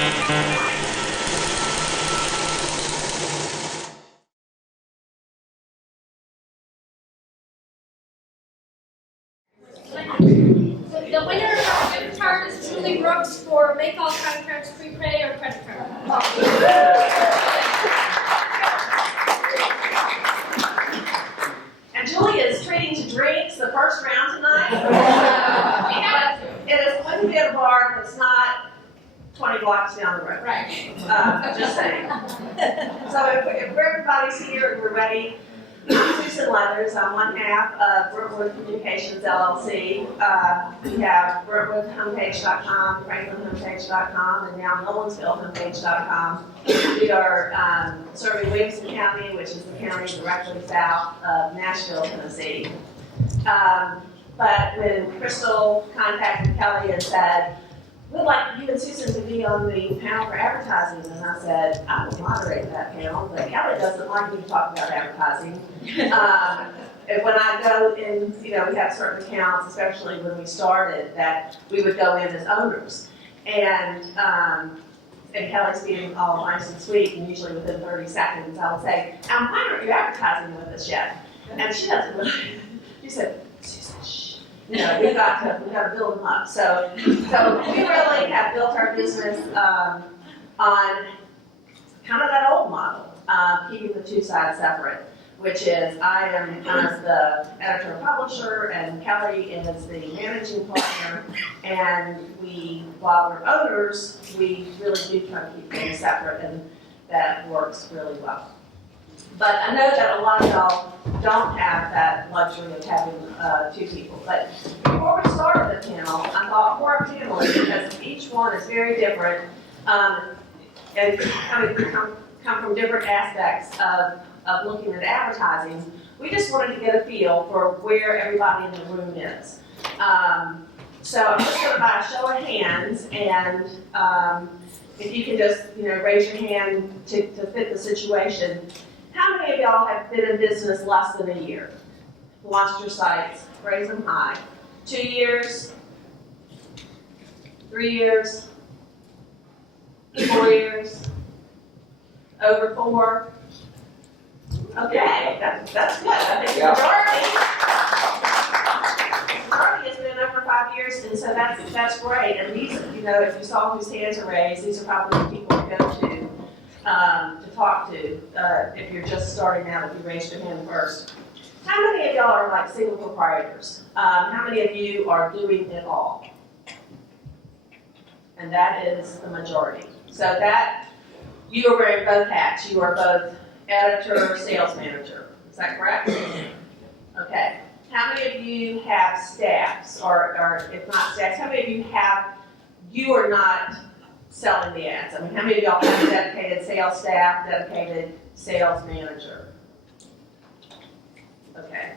The winner of our gift card is Julie Brooks for Make All Contracts Prepay or Credit Card. And Julie is treating to drinks the first round tonight. It is going to be at a bar that's not 20 blocks down the road. Right. Just saying. So if everybody's here and we're ready, I'm Susan Leathers. I'm one half of Brentwood Communications LLC. We have BrentwoodHomepage.com, FranklinHomepage.com, and now NolensvilleHomepage.com. We are serving Williamson County, which is the county directly south of Nashville, Tennessee. But when Crystal contacted Kelly and said, we'd like you and Susan to be on the panel for advertising. And I said, I will moderate that panel, but Kelly doesn't like me to talk about advertising. And when I go in, we have certain accounts, especially when we started, that we would go in as owners. And Kelly's being all nice and sweet, and usually within 30 seconds I would say, why aren't you advertising with us yet? And she doesn't really, she said, Susan, shh. We've got to build them up. So we really have built our business on kind of that old model, keeping the two sides separate, which is I am kind of the editor and publisher, and Kelly is the managing partner. And while we're owners, we really do try to keep things separate, and that works really well. But I know that a lot of y'all don't have that luxury of having two people. But before we started the panel, I thought for our panelists, because each one is very different and kind of come from different aspects of looking at advertising, we just wanted to get a feel for where everybody in the room is. So I'm just going to buy a show of hands, and if you can just raise your hand to fit the situation. How many of y'all have been in business less than a year? Launched your sites, raise them high. 2 years? 3 years? 4 years? Over 4? Okay, that's good. I think the majority has been over 5 years, and so that's great. And these, if you saw whose hands are raised, these are probably the people to go to talk to if you're just starting out, if you raised your hand first. How many of y'all are like single proprietors? How many of you are doing it all? And that is the majority. So that you are wearing both hats. You are both editor, sales manager. Is that correct? Okay. How many of you have staffs, or if not staffs, how many of you are not selling the ads? I mean, how many of y'all have dedicated sales staff, dedicated sales manager? Okay.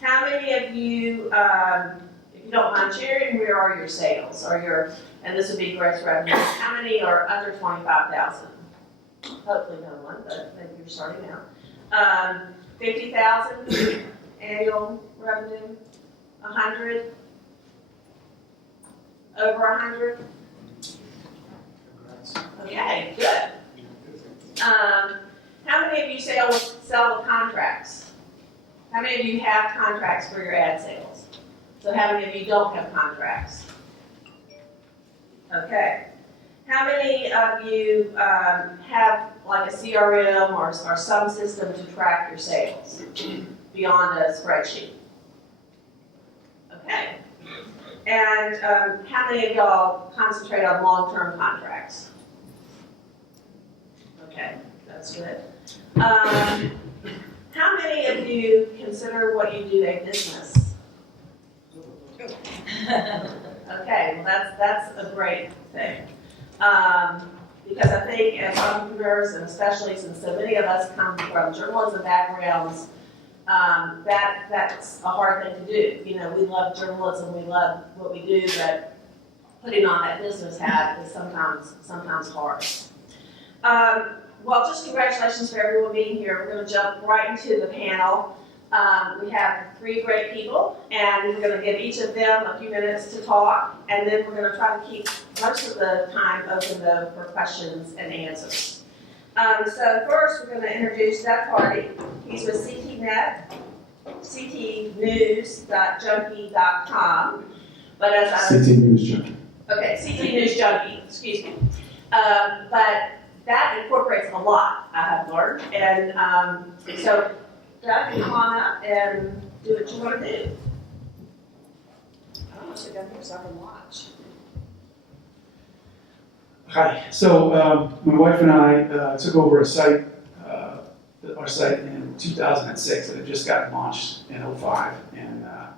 How many of you, if you don't mind sharing, where are your sales or and this would be gross revenue, how many are under 25,000? Hopefully no one, but maybe you're starting out. 50,000 annual revenue, 100, over 100. Okay, good. How many of you sell with contracts? How many of you have contracts for your ad sales? So how many of you don't have contracts? Okay. How many of you have like a CRM or some system to track your sales beyond a spreadsheet? Okay. And how many of y'all concentrate on long-term contracts? Okay, that's good. How many of you consider what you do a business? Okay, well that's a great thing. Because I think as entrepreneurs, and especially since so many of us come from journalism backgrounds, that's a hard thing to do. We love journalism, we love what we do, but putting on that business hat is sometimes hard. Well, just congratulations for everyone being here. We're going to jump right into the panel. We have 3 great people, and we're going to give each of them a few minutes to talk, and then we're going to try to keep most of the time open though for questions and answers. So first, we're going to introduce Doug Hardy. He's with CTNet, ctnews.junkie.com. But as I CT News Junkie. Okay, CT News Junkie, excuse me. But that incorporates a lot, I have learned. And so, Doug, come on up and do what you want to do. I want to sit down here so I can watch. Hi. So my wife and I took over our site in 2006. It had just gotten launched in 2005, and a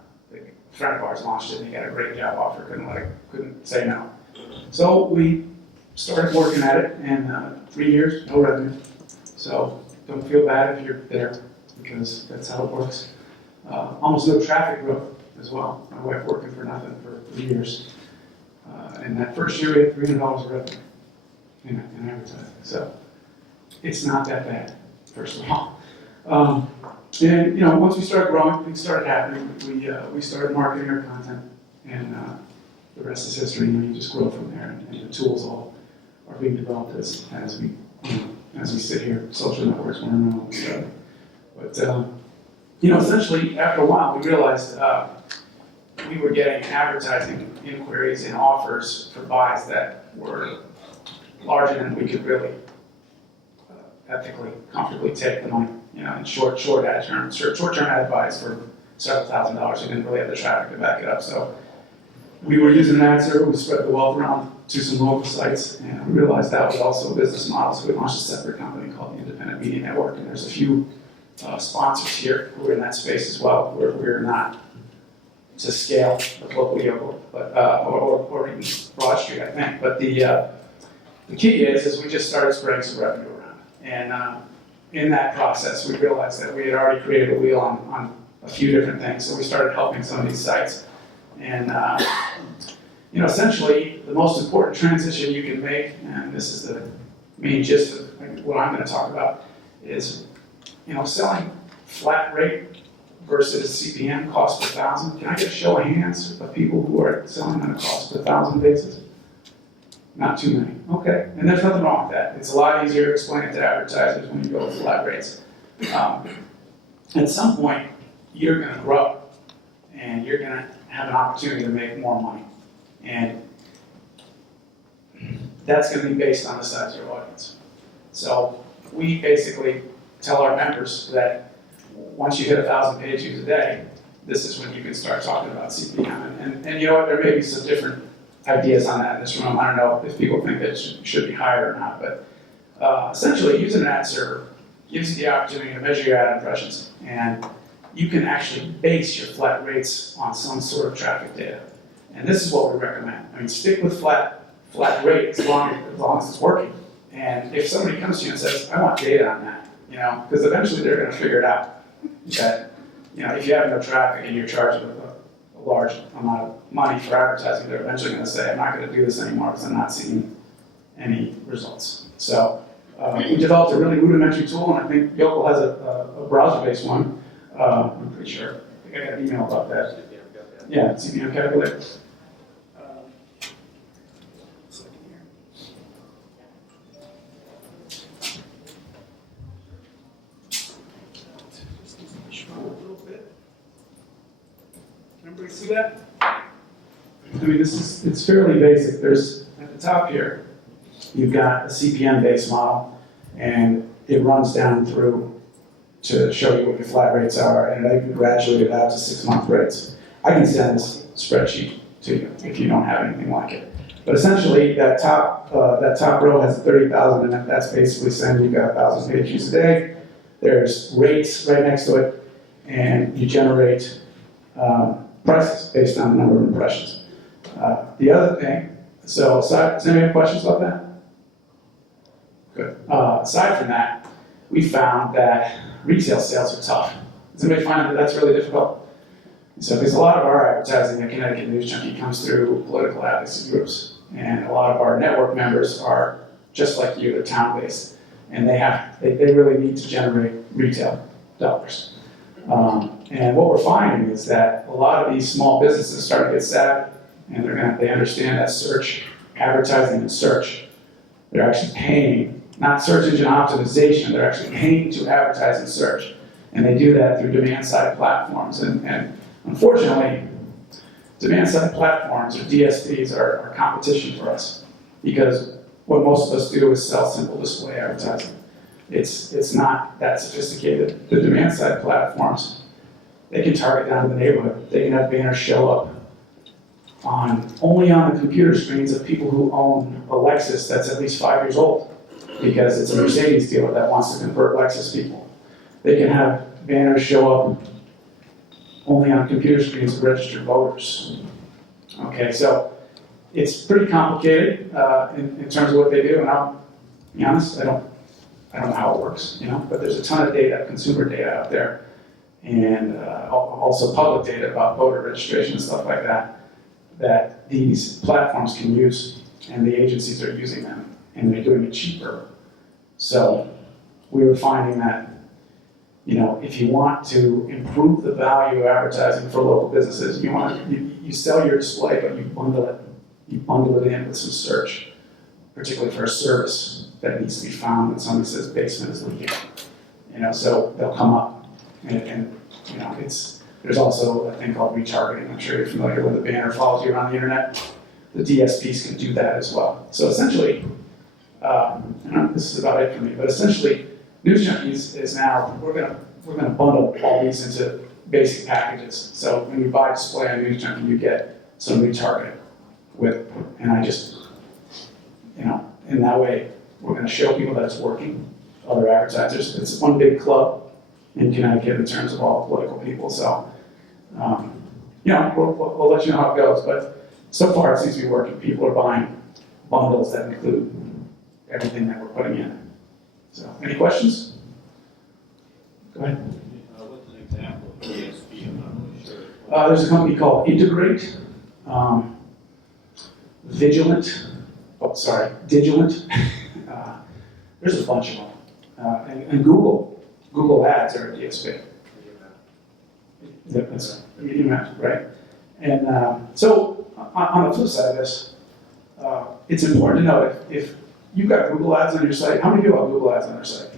friend of ours launched it, and he got a great job offer. Couldn't say no. So we started working at it, and 3 years, no revenue. So don't feel bad if you're there, because that's how it works. Almost no traffic growth as well. My wife working for nothing for 3 years. And that first year we had $300 of revenue in advertising. So it's not that bad, first of all. And once we started growing, things started happening. We started marketing our content, and the rest is history. You just grow from there, and the tools all are being developed as we sit here, social networks, one and all. So, but essentially, after a while, we realized we were getting advertising inquiries and offers for buys that were larger than we could really ethically, comfortably take the money. In short-term ad buys for several $1,000s. We didn't really have the traffic to back it up. So we were using an ad server. We spread the wealth around to some local sites, and we realized that was also a business model. So we launched a separate company called the Independent Media Network. And there's a few sponsors here who are in that space as well. We're not to scale with local Yokel, but or even Broad Street, I think. But the key is we just started spreading some revenue around, and in that process, we realized that we had already created a wheel on a few different things. So we started helping some of these sites, and essentially, the most important transition you can make, and this is the main gist of what I'm going to talk about, is selling flat rate versus CPM, cost per thousand. Can I get a show of hands of people who are selling on a cost per thousand basis? Not too many. Okay, and there's nothing wrong with that. It's a lot easier to explain it to advertisers when you go with flat rates. At some point, you're going to grow, and you're going to have an opportunity to make more money. And that's going to be based on the size of your audience. So we basically tell our members that once you hit 1,000 page views a day, this is when you can start talking about CPM. And you know what, there may be some different ideas on that in this room. I don't know if people think that it should be higher or not, but essentially using an ad server gives you the opportunity to measure your ad impressions, and you can actually base your flat rates on some sort of traffic data. And this is what we recommend. I mean, stick with flat rate as long as it's working. And if somebody comes to you and says, I want data on that, because eventually they're going to figure it out that, if you have no traffic and you're charging a large amount of money for advertising, they're eventually going to say, I'm not going to do this anymore because I'm not seeing any results. So we developed a really rudimentary tool, and I think Yokel has a browser-based one. I'm pretty sure. I think I got an email about that. Yeah, CPM calculator. Everybody see that? I mean, it's fairly basic. There's, at the top here, you've got a CPM-based model, and it runs down through to show you what your flat rates are, and they can graduate it out to 6-month rates. I can send this spreadsheet to you if you don't have anything like it. But essentially, that top row has 30,000 in it. That's basically saying you've got 1,000 page views a day. There's rates right next to it, and you generate prices based on the number of impressions. The other thing, so does anybody have questions about that? Good. Aside from that, we found that retail sales are tough. Does anybody find that that's really difficult? So because a lot of our advertising at Connecticut News Junkie comes through political advocacy groups, and a lot of our network members are just like you, they're town-based, and they really need to generate retail dollars. And what we're finding is that a lot of these small businesses start to get savvy, and they understand that search, advertising and search, they're actually paying, not search engine optimization, they're actually paying to advertise and search. And they do that through demand-side platforms. And unfortunately, demand-side platforms, or DSPs, are competition for us. Because what most of us do is sell simple display advertising. It's not that sophisticated. The demand-side platforms, they can target down to the neighborhood. They can have banners show up only on the computer screens of people who own a Lexus that's at least 5 years old, because it's a Mercedes dealer that wants to convert Lexus people. They can have banners show up only on computer screens of registered voters. Okay, so it's pretty complicated in terms of what they do, and I'll be honest, I don't know how it works, but there's a ton of data, consumer data out there, and also public data about voter registration and stuff like that these platforms can use, and the agencies are using them, and they're doing it cheaper. So we were finding that, if you want to improve the value of advertising for local businesses, you sell your display, but you bundle it. You bundle it in with some search, particularly for a service that needs to be found when somebody says basement is leaking. So they'll come up, and there's also a thing called retargeting. I'm sure you're familiar with. A banner follows you around the internet. The DSPs can do that as well. So essentially, this is about it for me, but essentially, News Junkies is now, we're gonna bundle all these into basic packages. So when you buy display on News Junkie, you get some retargeting and I just, in that way, we're gonna show people that it's working, other advertisers. It's one big club in Connecticut in terms of all political people. So, we'll let you know how it goes, but so far it seems to be working. People are buying bundles that include everything that we're putting in. So, any questions? Go ahead. What's an example of DSP? I'm not really sure. There's a company called Integrate, Digilant. There's a bunch of them. And Google Ads are a DSP. That's right? And so, on the flip side of this, it's important to know if you've got Google Ads on your site, how many people have Google Ads on their site?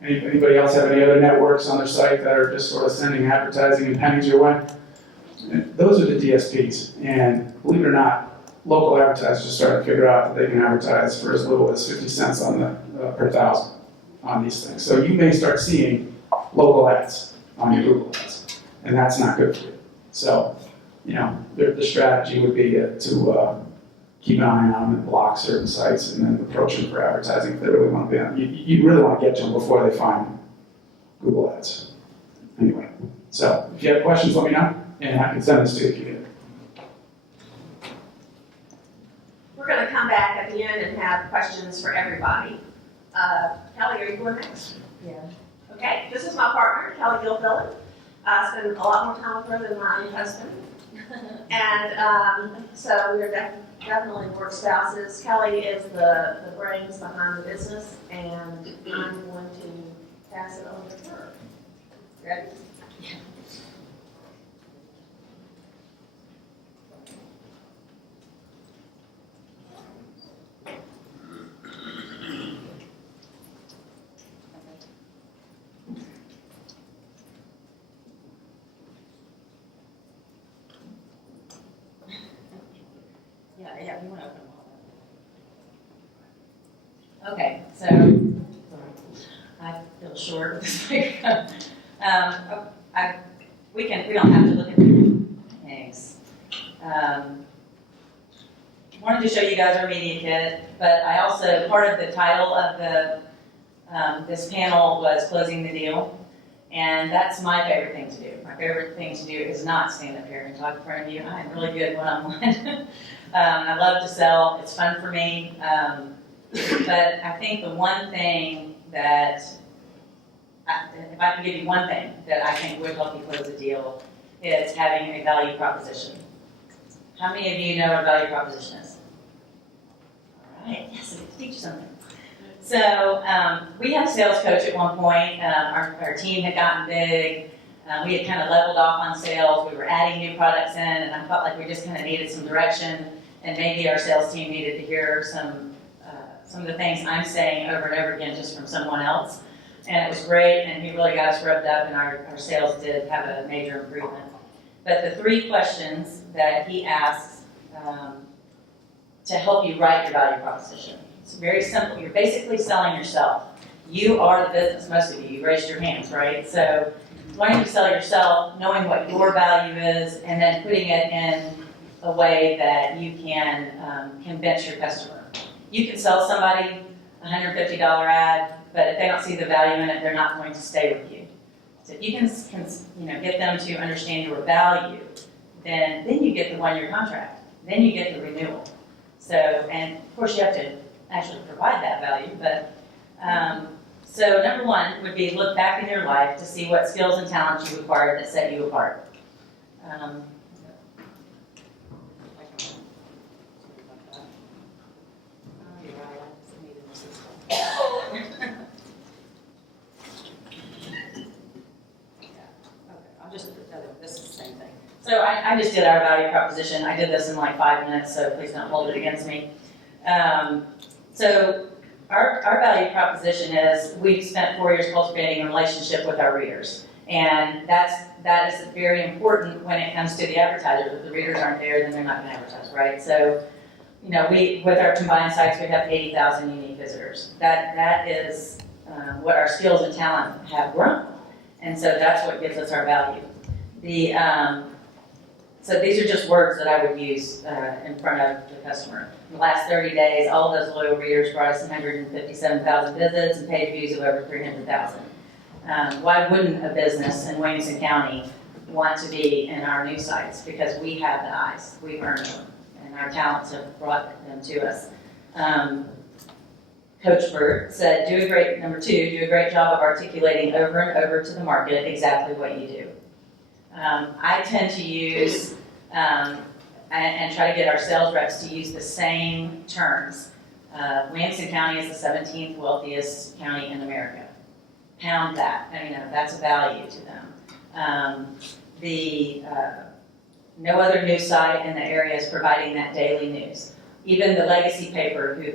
Anybody else have any other networks on their site that are just sort of sending advertising and pennies your way? Those are the DSPs, and believe it or not, local advertisers are starting to figure out that they can advertise for as little as 50 cents on per thousand on these things. So you may start seeing local ads on your Google Ads, and that's not good for you. So, the strategy would be to keep an eye on them and block certain sites, and then approach them for advertising if they really want to be on. You really want to get to them before they find Google Ads. Anyway, so if you have questions, let me know, and I can send this to you if you need it. We're going to come back at the end and have questions for everybody. Kelly, are you going next? Yeah. Okay, this is my partner, Kelly Gilfillan. I spend a lot more time with her than my husband. And so we're definitely work spouses. Kelly is the brains behind the business, and I'm going to pass it over to her. Ready? Yeah, we want to open them all. Okay, so I feel short with this microphone. We don't have to look at the things. Wanted to show you guys our media kit, but I also, part of the title of this panel was closing the deal. And that's my favorite thing to do. My favorite thing to do is not stand up here and talk in front of you. I'm really good one-on-one. I love to sell. It's fun for me. But I think the one thing that, if I can give you one thing that I think would help you close a deal, is having a value proposition. How many of you know what a value proposition is? All right. Yes, I get to teach you something. So we had a sales coach at one point. Our team had gotten big. We had kind of leveled off on sales. We were adding new products in, and I felt like we just kind of needed some direction, and maybe our sales team needed to hear some of the things I'm saying over and over again just from someone else. And it was great, and he really got us rubbed up, and our sales did have a major improvement. But the 3 questions that he asks to help you write your value proposition. It's very simple. You're basically selling yourself. You are the business, most of you. You raised your hands, right? So wanting to sell yourself, knowing what your value is, and then putting it in a way that you can convince your customer. You can sell somebody a $150 ad, but if they don't see the value in it, they're not going to stay with you. So if you can get them to understand your value, then you get the 1-year contract. Then you get the renewal. So, and of course you have to actually provide that value, but so number 1 would be look back in your life to see what skills and talents you acquired that set you apart. This is the same thing. So I just did our value proposition. I did this in like 5 minutes, so please don't hold it against me. So our value proposition is we've spent 4 years cultivating a relationship with our readers. And that is very important when it comes to the advertisers. If the readers aren't there, then they're not going to advertise, right? So, with our combined sites, we have 80,000 unique visitors. That is what our skills and talent have grown. And so that's what gives us our value. So these are just words that I would use in front of the customer. In the last 30 days, all of those loyal readers brought us 157,000 visits and page views of over 300,000. Why wouldn't a business in Williamson County want to be in our news sites? Because we have the eyes, we've earned them, and our talents have brought them to us. Coach Burt said, number 2, do a great job of articulating over and over to the market exactly what you do. I tend to use and try to get our sales reps to use the same terms. Williamson County is the 17th wealthiest county in America. Pound that. That's a value to them. No other news site in the area is providing that daily news. Even the legacy paper, who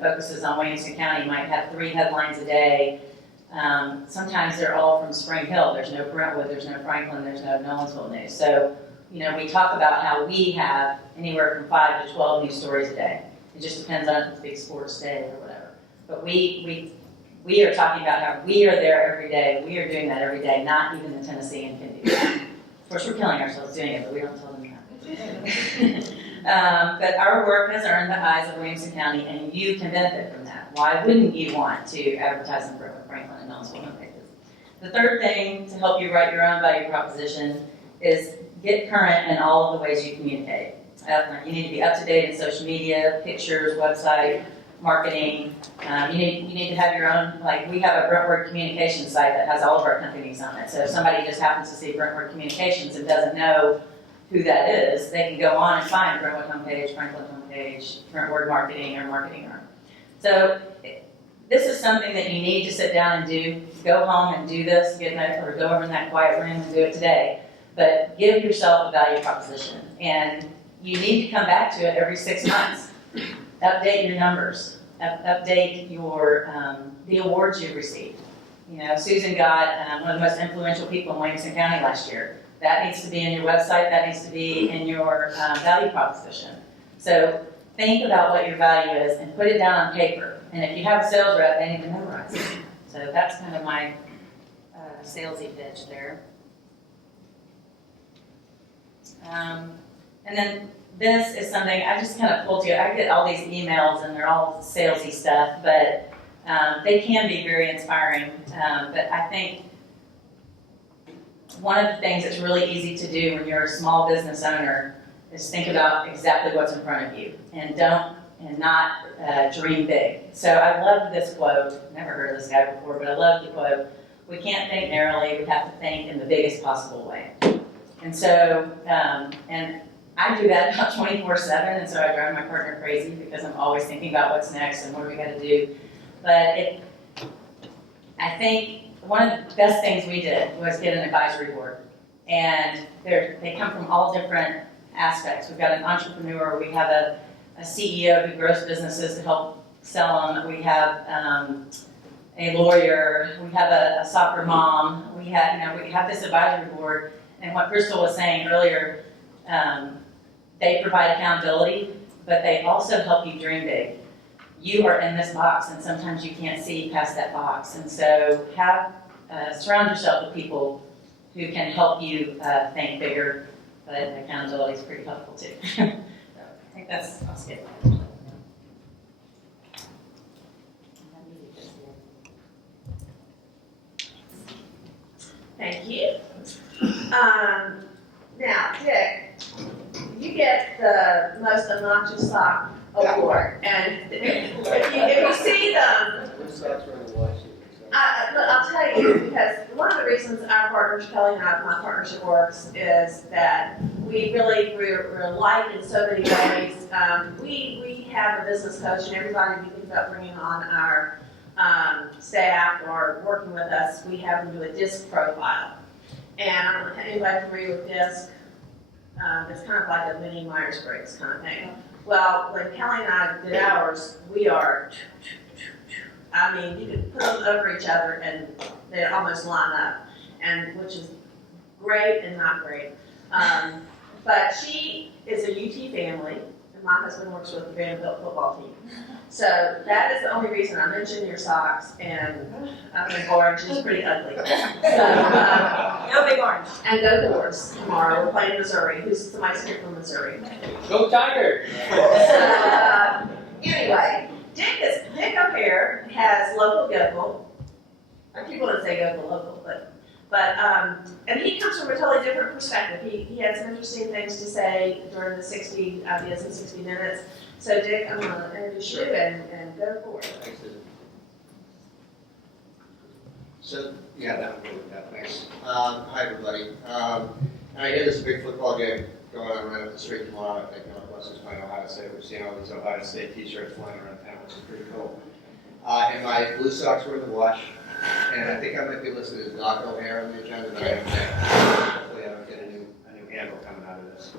focuses on Williamson County, might have 3 headlines a day. Sometimes they're all from Spring Hill. There's no Brentwood, there's no Franklin, there's no Nolensville news. So, we talk about how we have anywhere from 5 to 12 news stories a day. It just depends on if it's a big sports day or whatever. But we are talking about how we are there every day. We are doing that every day. Not even the Tennessean can do that. Of course, we're killing ourselves doing it, but we don't tell them that. But our work has earned the eyes of Williamson County, and you can benefit from that. Why wouldn't you want to advertise in Brentwood, Franklin, and Nolensville home pages? The third thing to help you write your own value proposition is get current in all of the ways you communicate. You need to be up to date in social media, pictures, website, marketing. You need to have your own, like we have a Brentwood Communications site that has all of our companies on it. So if somebody just happens to see Brentwood Communications and doesn't know who that is, they can go on and find Brentwood Home Page, Franklin Home Page, Brentwood Marketing, or Marketing Arm. So this is something that you need to sit down and do. Go home and do this, or go over in that quiet room and do it today. But give yourself a value proposition. And you need to come back to it every 6 months. Update your numbers. Update your the awards you received. Susan got one of the most influential people in Williamson County last year. That needs to be in your website. That needs to be in your value proposition. So think about what your value is and put it down on paper. And if you have a sales rep, they need to memorize it. So that's kind of my salesy pitch there. And then this is something I just kind of pulled together. I get all these emails and they're all salesy stuff, but they can be very inspiring. But I think one of the things that's really easy to do when you're a small business owner is think about exactly what's in front of you and not dream big. So I love this quote. Never heard of this guy before, but I love the quote. We can't think narrowly. We have to think in the biggest possible way. And so, and I do that about 24/7, and so I drive my partner crazy because I'm always thinking about what's next and what do we got to do. But I think one of the best things we did was get an advisory board. And they come from all different aspects. We've got an entrepreneur, we have a CEO who grows businesses to help sell them, we have a lawyer, we have a soccer mom, we have this advisory board. And what Crystal was saying earlier, they provide accountability, but they also help you dream big. You are in this box, and sometimes you can't see past that box. And so surround yourself with people who can help you think bigger, but accountability is pretty helpful too. So I think I'll skip that. Thank you. Now, Dick, you get the most obnoxious sock award, and if you see them, I'll tell you, because one of the reasons our partnership, Kelly and I, my partnership works is that we're alike in so many ways. We have a business coach, and everybody we think about bringing on our staff or working with us, we have them do a DISC profile. And I don't know if anybody familiar with DISC. It's kind of like a mini Myers-Briggs kind of thing. Well, when Kelly and I did ours, we are, I mean, you could put them over each other and they almost line up, and which is great and not great. But she is a UT family, and my husband works with the Vanderbilt football team. So that is the only reason I mentioned your socks, and I think orange is pretty ugly. So, Go Big Orange. and go Boars tomorrow. We're playing Missouri. Who's somebody's here from Missouri? Go Tiger! So, anyway, Dick O'Hare has local Yokel. I keep wanting to say Yokel local, but and he comes from a totally different perspective. He had some interesting things to say during the 60 ideas in 60 minutes. So Dick, I'm going to introduce you and go for it. Thanks, Susan. So, yeah, that would be with that, thanks. Hi, everybody. I hear there's a big football game going on right up the street tomorrow. I think Northwestern's playing Ohio State. We've seen all these Ohio State t-shirts flying around town, which is pretty cool. And my blue socks were in the wash. And I think I might be listed as Doc O'Hare on the agenda, but I am there. Hopefully I don't get a new handle coming out of this.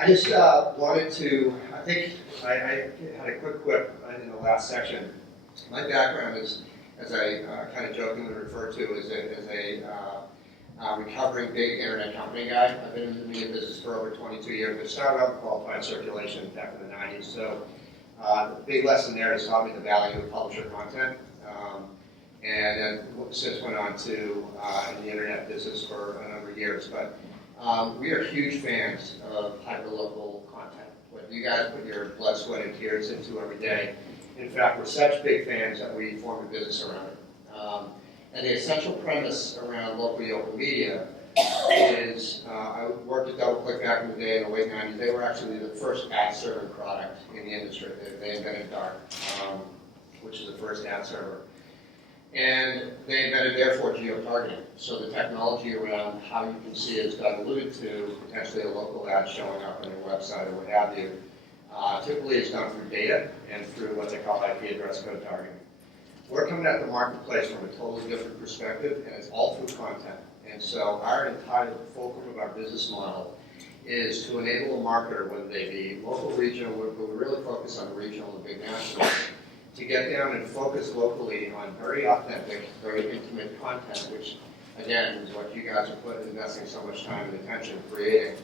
I just wanted to, I think I had a quick quip in the last section. My background is, as I kind of jokingly refer to, as a recovering big internet company guy. I've been in the media business for over 22 years. I started out with qualified circulation back in the 90s. So the big lesson there has taught me the value of publisher content. And then since went on to in the internet business for a number of years. But we are huge fans of hyperlocal content, what you guys put your blood, sweat, and tears into every day. In fact, we're such big fans that we form a business around it. And the essential premise around local Yokel media is, I worked at DoubleClick back in the day in the late 90s. They were actually the first ad serving product in the industry. They invented Dart, which is the first ad server. And they invented, therefore, geo-targeting. So the technology around how you can see, as Doug alluded to, potentially a local ad showing up on your website or what have you, typically is done through data and through what they call IP address code targeting. We're coming at the marketplace from a totally different perspective, and it's all through content. And so our entire fulcrum of our business model is to enable a marketer, whether they be local, regional, but we really focus on regional and big national, to get down and focus locally on very authentic, very intimate content, which, again, is what you guys are investing so much time and attention creating.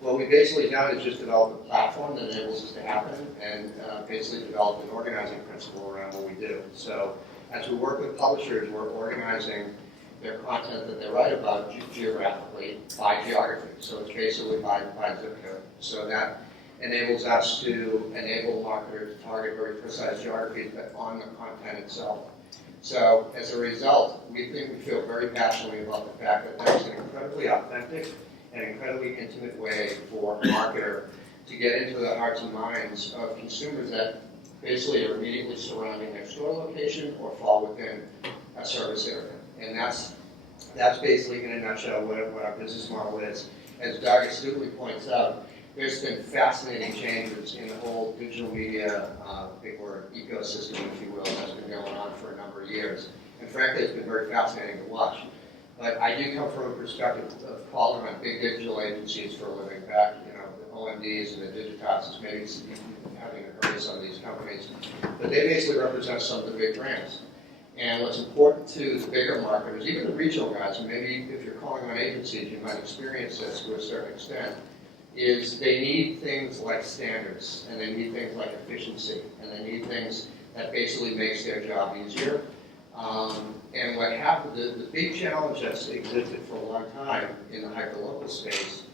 What we've basically done is just develop a platform that enables this to happen and basically develop an organizing principle around what we do. So as we work with publishers, we're organizing their content that they write about geographically by geography. So it's basically by zip code. So that enables us to enable marketers to target very precise geographies, but on the content itself. So as a result, we feel very passionately about the fact that there's an incredibly authentic and incredibly intimate way for a marketer to get into the hearts and minds of consumers that basically are immediately surrounding their store location or fall within a service area. And that's basically in a nutshell what our business model is. As Doug astutely points out, there's been fascinating changes in the whole digital media, big word, ecosystem, if you will, that's been going on for a number of years. And frankly, it's been very fascinating to watch. But I do come from a perspective of calling on big digital agencies for a living back, the OMDs and the Digitoxes, maybe you haven't even heard of some of these companies. But they basically represent some of the big brands. And what's important to the bigger marketers, even the regional guys, and maybe if you're calling on agencies, you might experience this to a certain extent, is they need things like standards, and they need things like efficiency, and they need things that basically makes their job easier. And what happened, the big challenge that's existed for a long time in the hyperlocal space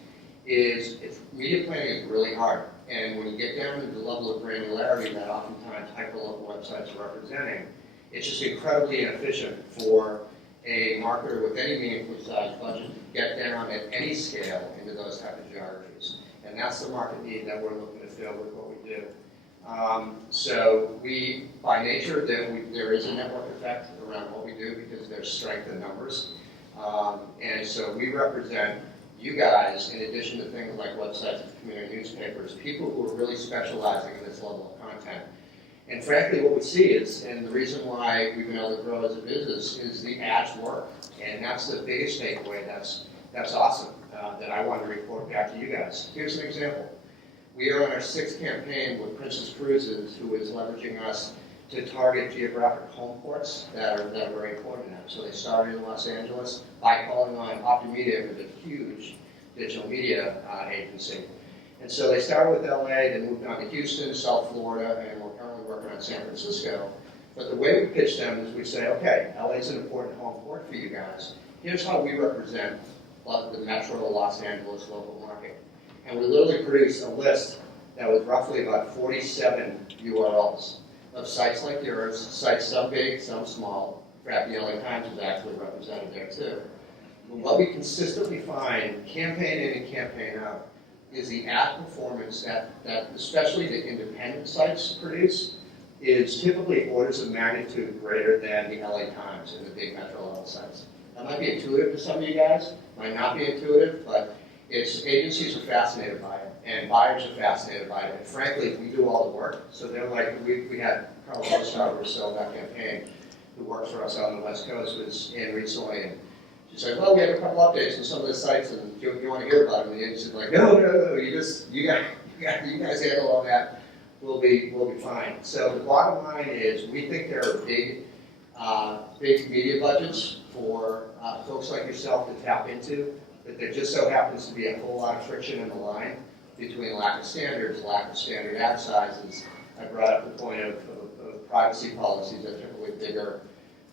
is media planning is really hard. And when you get down to the level of granularity that oftentimes hyperlocal websites are representing, it's just incredibly inefficient for a marketer with any meaningful size budget to get down at any scale into those type of geographies. And that's the market need that we're looking to fill with what we do. So we, by nature, there is a network effect around what we do because there's strength in numbers. And so we represent you guys, in addition to things like websites and community newspapers, people who are really specializing in this level of content. And frankly, what we see is, and the reason why we've been able to grow as a business is the ads work. And that's the biggest takeaway that's awesome that I want to report back to you guys. Here's an example. We are on our 6th campaign with Princess Cruises, who is leveraging us to target geographic home ports that are very important to them. So they started in Los Angeles by calling on Optimedia, who's a huge digital media agency. And so they started with LA, then moved on to Houston, South Florida, and we're currently working on San Francisco. But the way we pitch them is we say, okay, LA is an important home port for you guys. Here's how we represent the metro Los Angeles local market. And we literally produced a list that was roughly about 47 URLs of sites like yours, sites some big, some small. In fact, the LA Times is actually represented there too. But what we consistently find, campaign in and campaign out, is the ad performance that especially the independent sites produce is typically orders of magnitude greater than the LA Times and the big metro level sites. That might be intuitive to some of you guys, might not be intuitive, but agencies are fascinated by it, and buyers are fascinated by it. And frankly, we do all the work. So they're like, we had Carl Rostar, who sold that campaign, who works for us out on the West Coast, was in recently, and she said, well, we have a couple updates on some of the sites, and do you want to hear about them? And the agency's like, no, you guys handle all that. We'll be fine. So the bottom line is, we think there are big media budgets for folks like yourself to tap into, but there just so happens to be a whole lot of friction in the line between lack of standards, lack of standard ad sizes. I brought up the point of privacy policies that typically bigger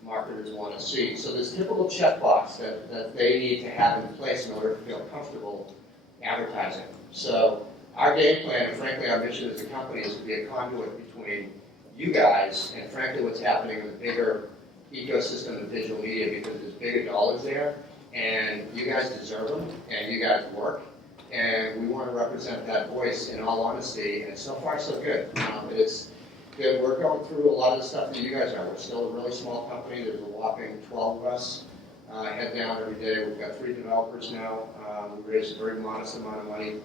marketers want to see. So this typical checkbox that they need to have in place in order to feel comfortable advertising. So our game plan, and frankly our mission as a company, is to be a conduit between you guys and frankly what's happening in the bigger ecosystem of digital media, because there's bigger dollars there, and you guys deserve them, and you guys work, and we want to represent that voice in all honesty, and so far so good. But it's good. We're going through a lot of the stuff that you guys are. We're still a really small company. There's a whopping 12 of us. Head down every day. We've got 3 developers now. We raised a very modest amount of money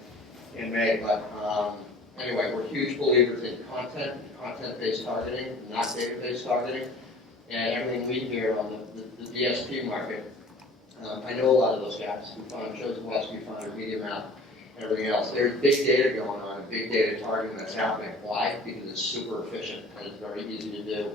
in May, but anyway, we're huge believers in content-based targeting, not data-based targeting, and everything we hear on the DSP market. I know a lot of those guys. We found Chosen West, we found MediaMap, and everything else. There's big data going on, and big data targeting that's happening. Why? Because it's super efficient, and it's very easy to do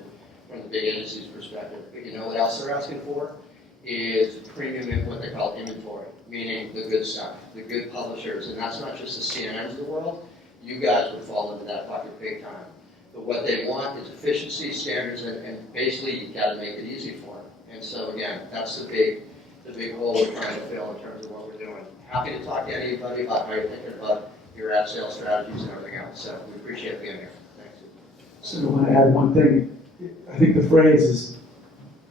from the big agency's perspective. But you know what else they're asking for? Is premium, what they call inventory, meaning the good stuff, the good publishers, and that's not just the CNNs of the world. You guys would fall into that bucket big time. But what they want is efficiency, standards, and basically you've got to make it easy for them. And so again, that's the big hole we're trying to fill in terms of what we're doing. Happy to talk to anybody about how you're thinking about your ad sales strategies and everything else. So we appreciate being here. Thanks. So I want to add one thing. I think the phrase is,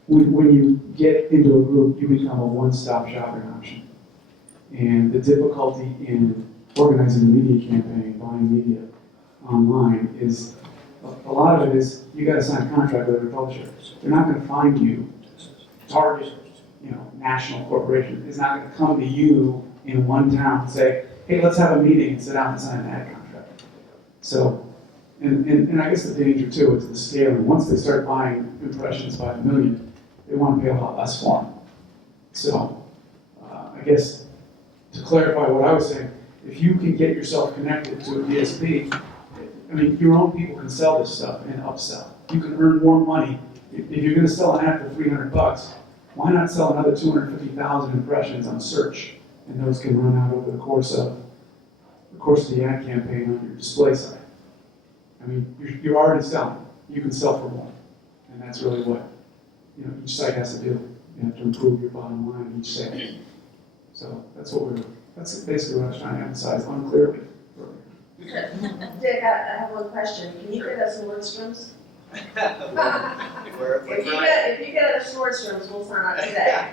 when you get into a group, you become a one-stop shopping option. And the difficulty in organizing a media campaign, buying media online, is a lot of it is you got to sign a contract with every publisher. They're not going to find you. Target, national corporation is not going to come to you in one town and say, hey, let's have a meeting and sit down and sign an ad contract. So, and I guess the danger too is the scaling. Once they start buying impressions by the million, they want to pay a lot less for them. So, I guess to clarify what I was saying, if you can get yourself connected to a DSP, I mean, your own people can sell this stuff and upsell. You can earn more money. If you're going to sell an ad for $300, why not sell another 250,000 impressions on search? And those can run out over the course of the ad campaign on your display site. I mean, you're already selling. You can sell for more, and that's really what each site has to do. You have to improve your bottom line in each sale. So that's basically what I was trying to emphasize unclearly. Dick, I have one question. Can you get us Nordstroms? We're If you get us Nordstroms, we'll sign up today.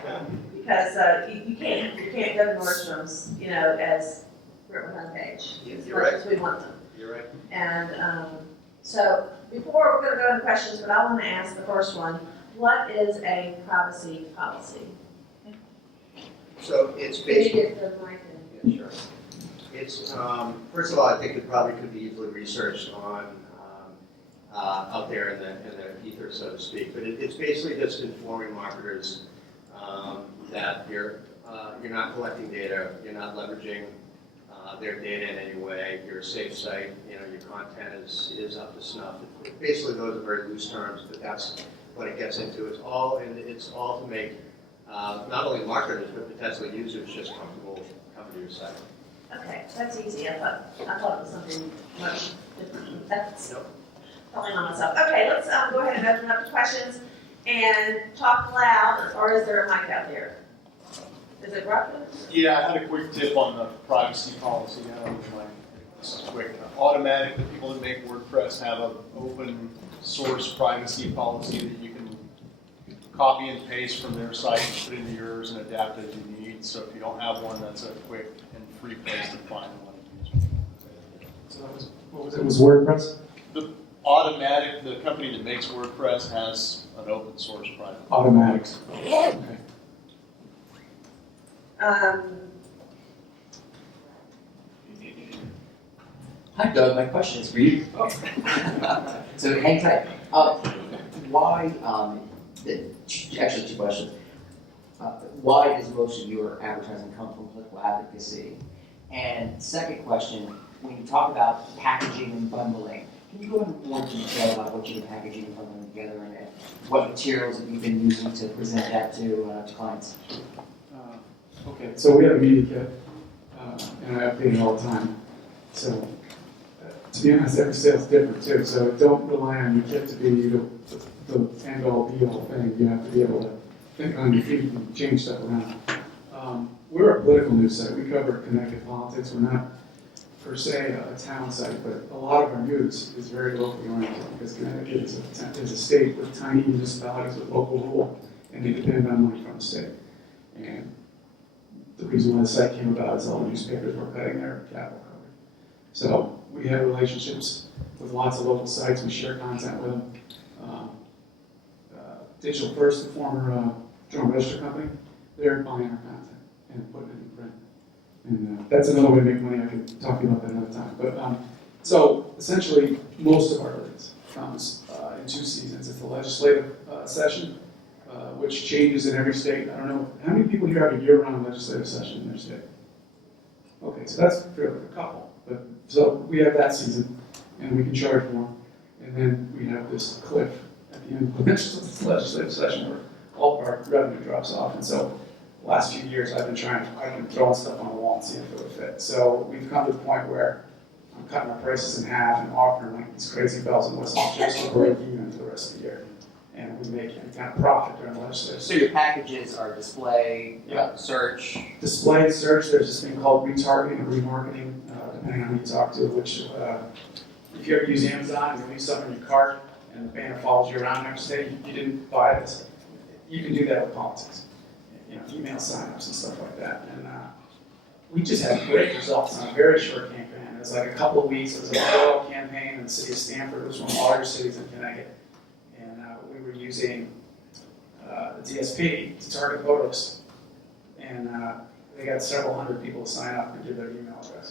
Because you can't go to Nordstroms, as Brentwood Home Page. As You're much right. as we want them. You're right. And so before we're going to go into questions, but I want to ask the first one. What is a privacy policy? So it's Can you basically, get the mic in? sure. It's, first of all, I think it probably could be easily researched on, out there in the ether, so to speak. But it's basically just informing marketers that you're not collecting data, you're not leveraging their data in any way, you're a safe site, your content is up to snuff. Basically, those are very loose terms, but that's what it gets into. It's all to make not only marketers but potentially users just comfortable coming to your site. Okay, that's easy. I thought it was something much different. That's telling on myself. Okay, let's go ahead and open up to questions and talk loud. Or is there a mic out there? Is it Ruffin? Yeah, I had a quick tip on the privacy policy. This is quick. Automatic, the people that make WordPress have an open source privacy policy that you can copy and paste from their site and put into yours and adapt as you need. So if you don't have one, that's a quick and free place to find one to use. So what was it? Was WordPress? The Automatic, the company that makes WordPress, has an open source privacy. Automatics. Okay. Hi, Doug. My question is for you. So hang tight. Why? Actually, two questions. Why does most of your advertising come from political advocacy? And second question: when you talk about packaging and bundling, can you go into more detail about what you're packaging and bundling together, and what materials that you've been using to present that to clients? Okay, so we have a media kit, and I update it all the time. So, to be honest, every sale is different too. So don't rely on your kit to be the end-all, be-all thing. You have to be able to think on your feet and change stuff around. We're a political news site. We cover connected politics. We're not, per se, a town site, but a lot of our news is very locally oriented because Connecticut is a state with tiny municipalities with local rule, and they depend on money from the state. And the reason why the site came about is all the newspapers were cutting their capital coverage. So we have relationships with lots of local sites. We share content with them. Digital First, the former Journal Register company, they're buying our content and putting it in print. And that's another way to make money. I could talk to you about that another time. But so essentially, most of our leads comes in two seasons. It's the legislative session, which changes in every state. I don't know, how many people here have a year-round legislative session in their state? Okay, so that's fairly a couple. But so we have that season, and we can charge more. And then we have this cliff at the end of the legislative session where all of our revenue drops off. And so the last few years I've been throwing stuff on the wall and seeing if it would fit. So we've come to the point where I'm cutting our prices in half and offering like these crazy bells and whistles just to break even for the rest of the year. And we make any kind of profit during the legislative So your packages are display, search. Display, search, there's this thing called retargeting or remarketing, depending on who you talk to, which if you ever use Amazon, you leave something in your cart and the banner follows you around next day, you didn't buy this. You can do that with politics. Email signups and stuff like that. And we just had great results on a very short campaign. It was like a couple of weeks. It was a mayoral campaign in the city of Stamford. It was one of the largest cities in Connecticut. And we were using the DSP to target voters. And they got several hundred people to sign up and give their email address.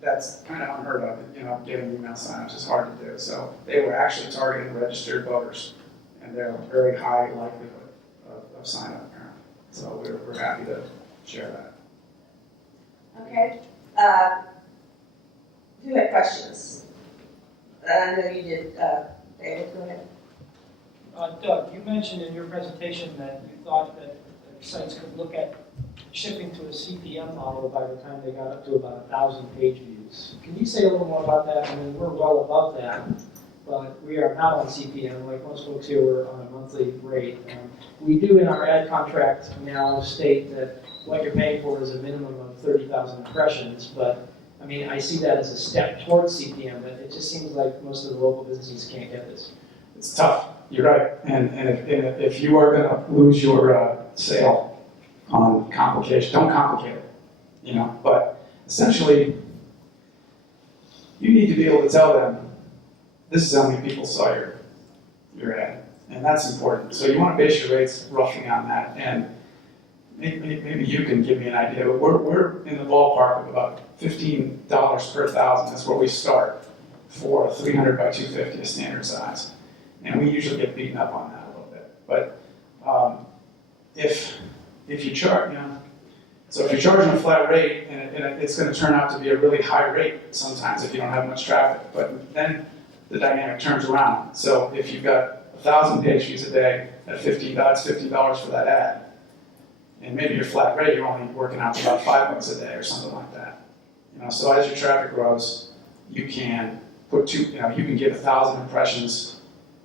that's kind of unheard of, getting email signups is hard to do. So they were actually targeting registered voters, and they're a very high likelihood of sign up apparently. So we're happy to share that. Okay. Who had questions? I know you did, David, go ahead. Doug, you mentioned in your presentation that you thought that sites could look at shifting to a CPM model by the time they got up to about 1,000 page views. Can you say a little more about that? I mean, we're well above that, but we are not on CPM. Like most folks here, we're on a monthly rate. We do in our ad contract now state that what you're paying for is a minimum of 30,000 impressions, but I mean, I see that as a step towards CPM, but it just seems like most of the local businesses can't get this. It's tough. You're right. And if you are going to lose your sale on complication, don't complicate it. But essentially, you need to be able to tell them, this is how many people saw your ad. And that's important. So you want to base your rates roughly on that. And maybe you can give me an idea. But we're in the ballpark of about $15 per 1,000. That's where we start for 300 by 250, a standard size. And we usually get beaten up on that a little bit. But if you charge, so if you're charging a flat rate, and it's going to turn out to be a really high rate sometimes if you don't have much traffic. But then the dynamic turns around. So if you've got 1,000 page views a day at $50, that's $50 for that ad. And maybe your flat rate, you're only working out to about $5 a day or something like that. So as your traffic grows, you can put you can get 1,000 impressions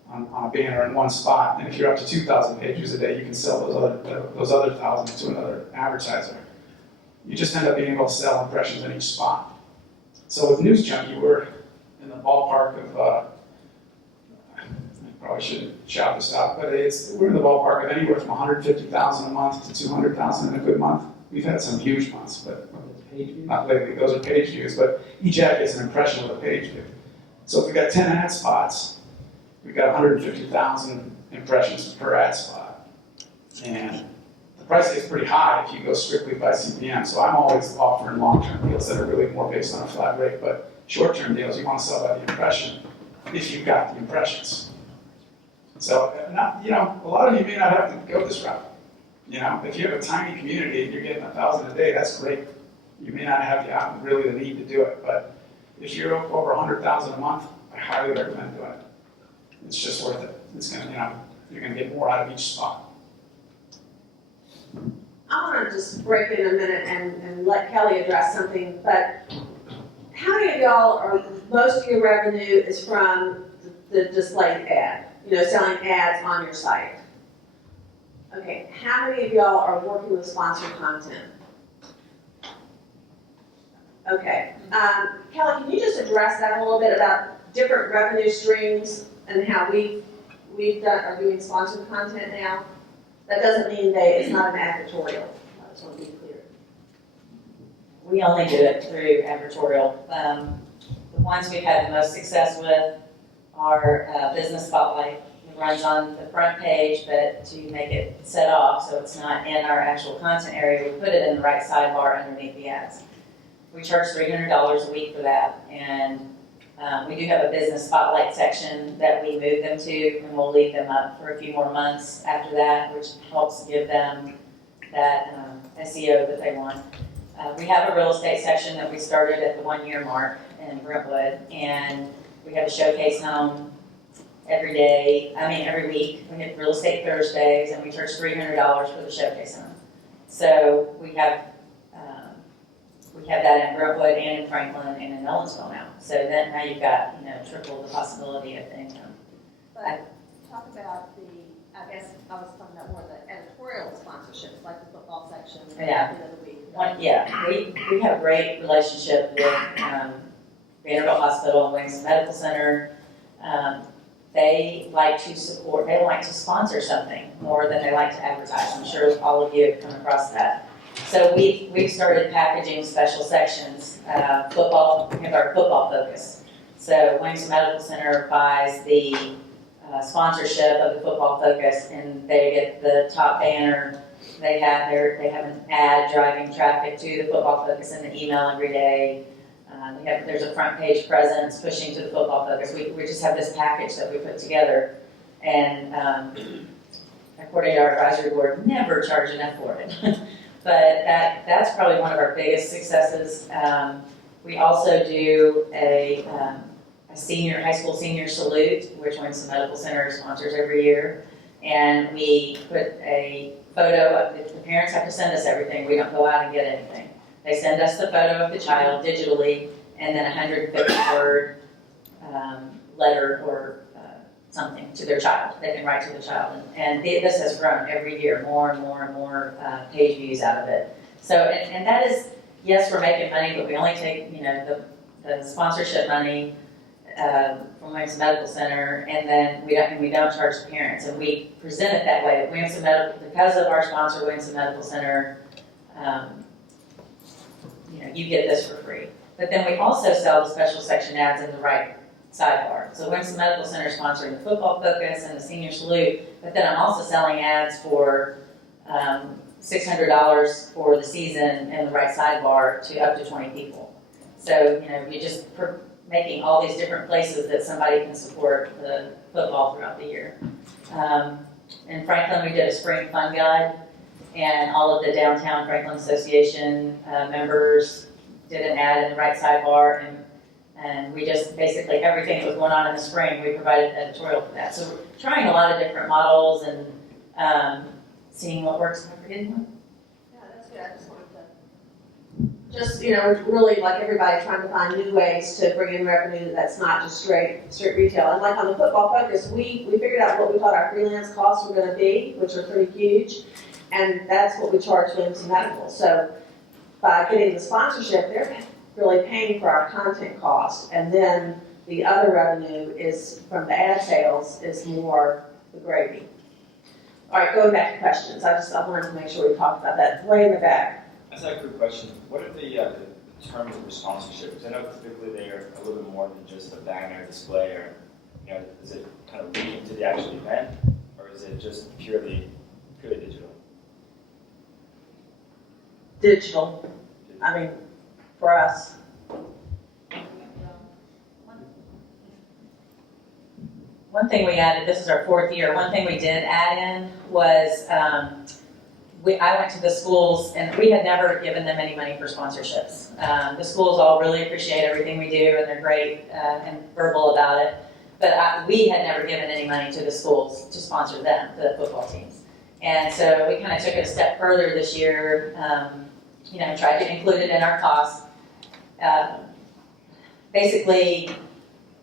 on a banner in one spot, and if you're up to 2,000 page views a day, you can sell those other 1,000 to another advertiser. You just end up being able to sell impressions in each spot. So with News Junkie, we're in the ballpark of, I probably shouldn't shout this out, but we're in the ballpark of anywhere from 150,000 a month to 200,000 in a good month. We've had some huge months, but not lately. Those are page views, but each ad gets an impression with a page view. So if we've got 10 ad spots, we've got 150,000 impressions per ad spot. And the price is pretty high if you go strictly by CPM. So I'm always offering long-term deals that are really more based on a flat rate, but short-term deals, you want to sell by the impression if you've got the impressions. So, a lot of you may not have to go this route. If you have a tiny community and you're getting 1,000 a day, that's great. You may not have really the need to do it, but if you're over 100,000 a month, I highly recommend doing it. It's just worth it. It's gonna, you're gonna get more out of each spot. I want to just break in a minute and let Kelly address something, but how many of y'all most of your revenue is from the displayed ad, selling ads on your site? Okay, how many of y'all are working with sponsored content? Okay, Kelly, can you just address that a little bit about different revenue streams and how are doing sponsored content now? That doesn't mean it's not an advertorial. I just want to be clear. We only do it through advertorial. The ones we've had the most success with are Business Spotlight. It runs on the front page, but to make it set off so it's not in our actual content area, we put it in the right sidebar underneath the ads. We charge $300 a week for that, and we do have a Business Spotlight section that we move them to, and we'll leave them up for a few more months after that, which helps give them that SEO that they want. We have a real estate section that we started at the 1 year mark in Brentwood, and we have a showcase home every week. We have real estate Thursdays, and we charge $300 for the showcase home. So we have that in Brentwood and in Franklin and in Ellisville now. So then now you've got, triple the possibility of the income. But talk about I guess I was talking about more the editorial sponsorships, like the football section Yeah. the other week. We have a great relationship with Vanderbilt Hospital and Wings Medical Center. They like to sponsor something more than they like to advertise. I'm sure all of you have come across that. So we've started packaging special sections. We have our football focus. So Wings Medical Center buys the sponsorship of the football focus, and they get the top banner. They have an ad driving traffic to the football focus in the email every day. There's a front page presence pushing to the football focus. We just have this package that we put together, and according to our advisory board, never charge enough for it. But that's probably one of our biggest successes. We also do a high school senior salute, which Winston Medical Center sponsors every year. And we put a photo of the parents have to send us everything. We don't go out and get anything. They send us the photo of the child digitally, and then a 150-word letter or something to their child. They can write to the child. And this has grown every year, more and more and more page views out of it. So, and that is, yes, we're making money, but we only take, the sponsorship money from Winston Medical Center, and then we don't charge the parents. And we present it that way. That Winston Medical, because of our sponsor, Winston Medical Center, you get this for free. But then we also sell the special section ads in the right sidebar. So Winston Medical Center is sponsoring the football focus and the senior salute, but then I'm also selling ads for $600 for the season in the right sidebar to up to 20 people. So, you're just making all these different places that somebody can support the football throughout the year. In Franklin, we did a spring fun guide, and all of the downtown Franklin Association members did an ad in the right sidebar, and we just basically everything that was going on in the spring, we provided an editorial for that. So we're trying a lot of different models and seeing what works. Am I forgetting one? Yeah, that's good. I just wanted to, really like everybody trying to find new ways to bring in revenue that's not just straight retail. And like on the football focus, we figured out what we thought our freelance costs were going to be, which are pretty huge, and that's what we charge Winston Medical. So by getting the sponsorship, they're really paying for our content cost, and then the other revenue is from the ad sales is more the gravy. All right, going back to questions. I wanted to make sure we talked about that. Way in the back. That's a quick question. What are the terms of sponsorship? Because I know typically they're a little bit more than just a banner display, or is it kind of linked to the actual event, or is it just purely digital? Digital. I mean, for us. One thing we added, this is our 4th year, one thing we did add in was I went to the schools, and we had never given them any money for sponsorships. The schools all really appreciate everything we do, and they're great and verbal about it. But we had never given any money to the schools to sponsor them, the football teams. And so we kind of took it a step further this year, tried to include it in our costs. Basically,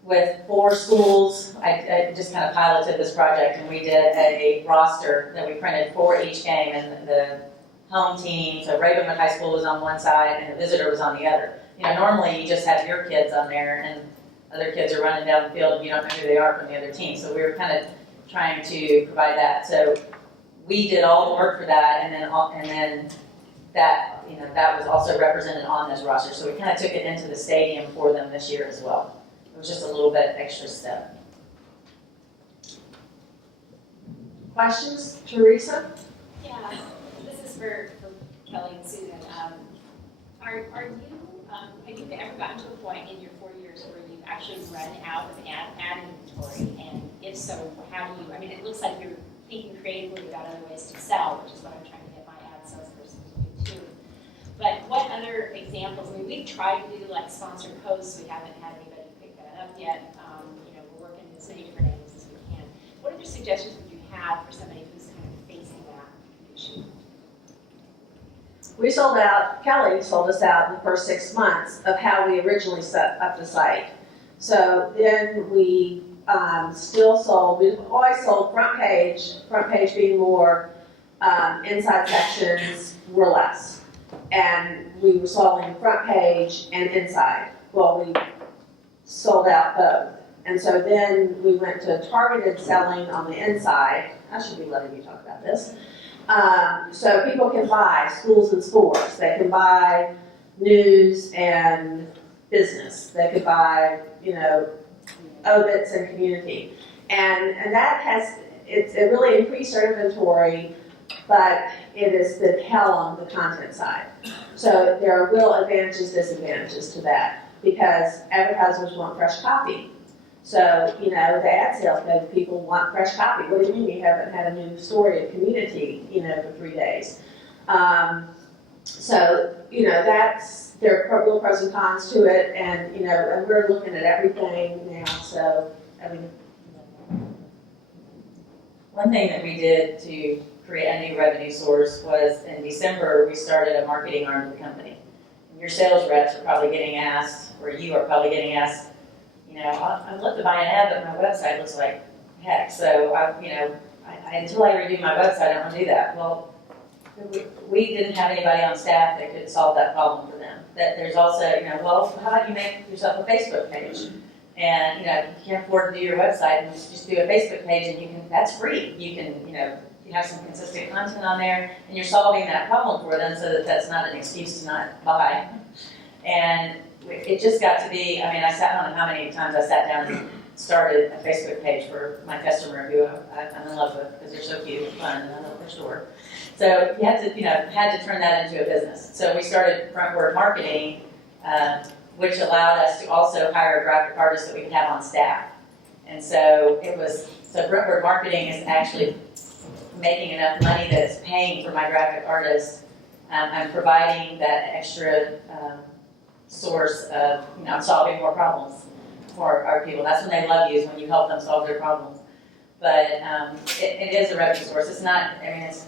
with 4 schools, I just kind of piloted this project, and we did a roster that we printed for each game, and the home team, so Ravenwood High School was on one side, and the visitor was on the other. Normally you just have your kids on there, and other kids are running down the field, and you don't know who they are from the other team. So we were kind of trying to provide that. So we did all the work for that, and then that that was also represented on this roster. So we kind of took it into the stadium for them this year as well. It was just a little bit extra step. Questions, Teresa? Yeah, this is for Kelly and Susan. Have you ever gotten to a point in your 4 years where you've actually run out of ad inventory? And if so, how do you? I mean, it looks like you're thinking creatively about other ways to sell, which is what I'm trying to get my ad salesperson to do too. But what other examples? I mean, we've tried to do like sponsored posts. We haven't had anybody pick that up yet. We're working as many different angles as we can. What other suggestions would you have for somebody who's kind of facing that issue? We sold out, Kelly sold us out in the first 6 months of how we originally set up the site. So then we still sold, we've always sold front page being more, inside sections were less. And we were selling front page and inside. Well, we sold out both. And so then we went to targeted selling on the inside. I should be letting you talk about this. So people can buy schools and sports. They can buy news and business. They could buy, obits and community. And that it really increased our inventory, but it has been hell on the content side. So there are real advantages, disadvantages to that. because advertisers want fresh copy. So, the ad sales people want fresh copy. What do you mean you haven't had a new story of community, for 3 days? So, there are real pros and cons to it, and, and we're looking at everything now, so, One thing that we did to create a new revenue source was in December, we started a marketing arm of the company. And your sales reps are probably getting asked, or you are probably getting asked, I'd love to buy an ad, but my website looks like heck. So, until I redo my website, I don't want to do that. Well, we didn't have anybody on staff that could solve that problem for them. That there's also, well, how about you make yourself a Facebook page? And, if you can't afford to do your website, and just do a Facebook page, and that's free. You can, you have some consistent content on there, and you're solving that problem for them so that that's not an excuse to not buy. And it just got to be, I don't know how many times I sat down and started a Facebook page for my customer who I'm in love with because they're so cute and fun, and I love their store. So you had to turn that into a business. So we started Brentwood Marketing, which allowed us to also hire graphic artists that we could have on staff. And so Brentwood Marketing is actually making enough money that it's paying for my graphic artists. I'm providing that extra source of solving more problems for our people. That's when they love you, is when you help them solve their problems. But it is a revenue source. It's not, it's,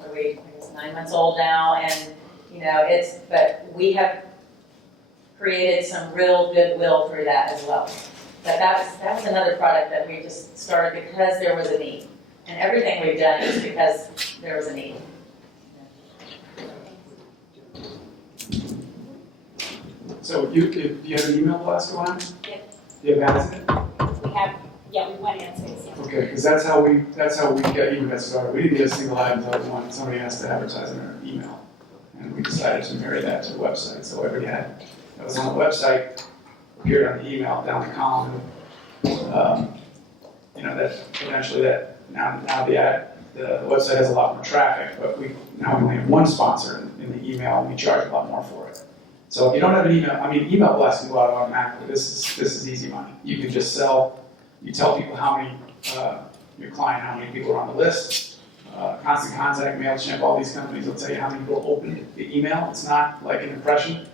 I guess 9 months old now, and but we have created some real goodwill through that as well. But that was another product that we just started because there was a need. And everything we've done is because there was a need. So do you have an email blast going on? Yep. Do you have ads in it? We went in space, yeah. Okay, because that's how we even got started. We didn't get a single ad until somebody asked to advertise in our email. And we decided to marry that to the website. So every ad that was on the website appeared on the email down the column. That eventually now the website has a lot more traffic, but we only have one sponsor in the email, and we charge a lot more for it. So if you don't have an email, email blasts can go out automatically. This is easy money. You can just sell. You tell people how many your client, how many people are on the list. Constant Contact, MailChimp, all these companies will tell you how many people opened the email. It's not like an impression.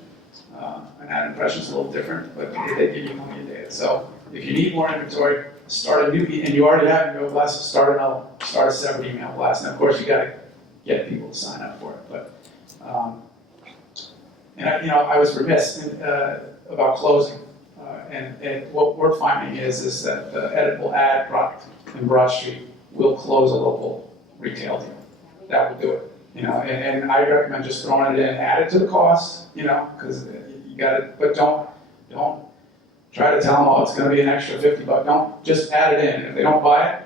An ad impression is a little different, but they give you plenty of data. So if you need more inventory, start a new, and you already have email blast, start a separate email blast. And of course, you got to get people to sign up for it. But I was remiss about closing. And what we're finding is that the editable ad product in Broad Street will close a local retail deal. That will do it. And I recommend just throwing it in, add it to the cost, because you got it. But don't try to tell them, oh, it's going to be an extra $50. Don't just add it in. If they don't buy it,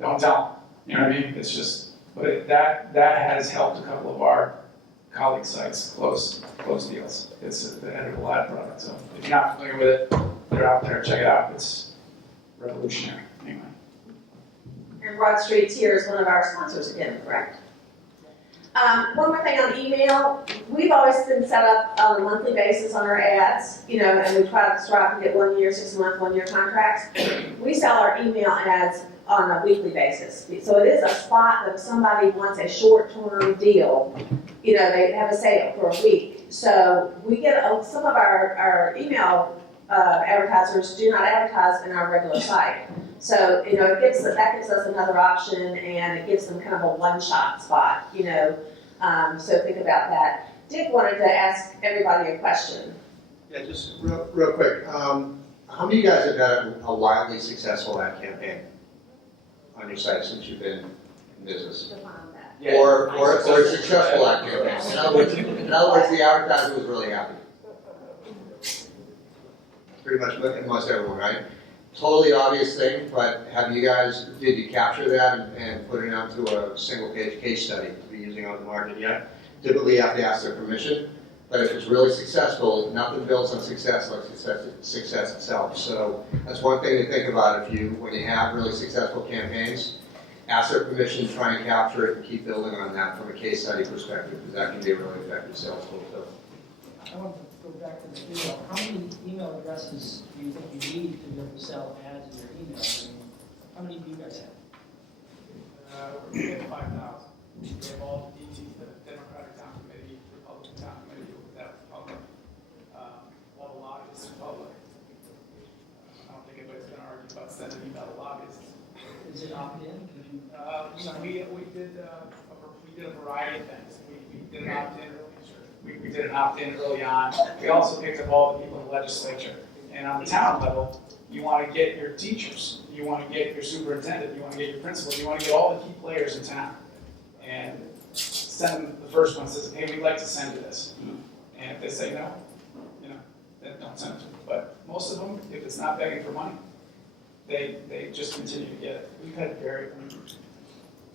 don't tell them. You know what I mean? It's just, but that has helped a couple of our colleague sites close deals. It's the editable ad product. So if you're not familiar with it, they're out there. Check it out. It's revolutionary. Anyway. And Broad Street here is one of our sponsors again, correct? One more thing on email. We've always been set up on a monthly basis on our ads, and we try to strive to get 1 year, 6 month, 1 year contracts. We sell our email ads on a weekly basis. So it is a spot that if somebody wants a short-term deal, they have a sale for a week. So we get some of our email advertisers do not advertise in our regular site. So, that gives us another option, and it gives them kind of a one-shot spot, so think about that. Dick wanted to ask everybody a question. Yeah, just real quick. How many of you guys have had a wildly successful ad campaign on your site since you've been in business? Yeah. Or a successful ad campaign? In other words, the advertiser was really happy. Pretty much most everyone, right? Totally obvious thing, but did you capture that and put it onto a single page case study to be using on the market yet? Typically you have to ask their permission, but if it's really successful, nothing builds on success like success itself. So that's one thing to think about when you have really successful campaigns, ask their permission, try and capture it and keep building on that from a case study perspective, because that can be a really effective sales tool too. I want to go back to the email. How many email addresses do you think you need to be able to sell ads in your email? I mean, how many do you guys have? We get 5,000. We have all the DTs, the Democratic Town Committee, Republican Town Committee, that's public. All the lobbyists are public. I don't think anybody's going to argue about sending email to lobbyists. Is it opt-in? Could you? We did a variety of things. We did an opt-in early. We did an opt-in early on. We also picked up all the people in the legislature. And on the town level, you want to get your teachers, you want to get your superintendent, you want to get your principals, you want to get all the key players in town. And send them, the first one says, hey, we'd like to send you this. And if they say no, then don't send it to them. But most of them, if it's not begging for money, they just continue to get it. We've had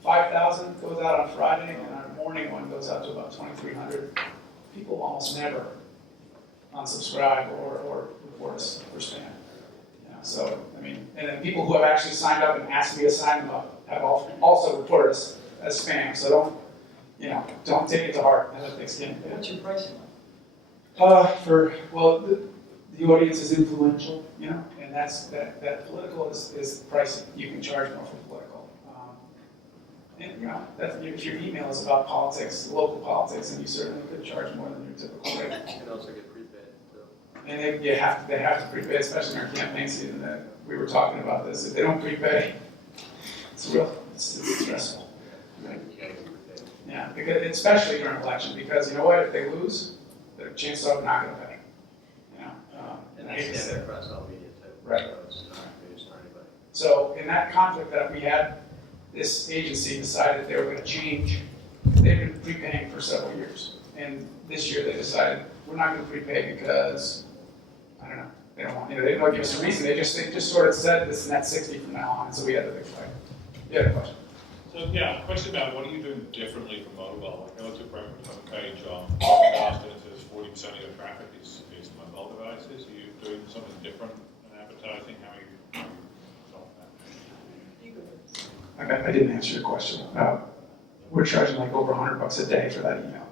5,000 goes out on Friday, and our morning one goes out to about 2,300. People almost never unsubscribe or report us for spam. So, I mean, and then people who have actually signed up and asked me to sign them up have also reported us as spam. So don't take it to heart. I think What's your pricing like? The audience is influential, and that political is pricey. You can charge more for political. And if your email is about politics, local politics, then you certainly could charge more than your typical rate. You can also get prepaid. And they have to prepay, especially in our campaign season. That we were talking about this. If they don't prepay, it's stressful. Right? Yeah, because especially during election, because you know what? If they lose, the chances are they're not going to pay. And that's standard across all media too. Right. So it's not news for anybody. So in that conflict that we had, this agency decided they were going to change. They've been prepaying for several years, and this year they decided we're not going to prepay because I don't know. They don't want. They don't give us a reason. They just sort of said this net 60 from now on, and so we had the big fight. You had a question. So yeah, question about what are you doing differently for mobile? Like I looked at Brentwood Home Page on podcast, and it says 40% of your traffic is mobile devices. Are you doing something different in advertising? How are you solving that? I didn't answer your question. We're charging like over $100 a day for that email,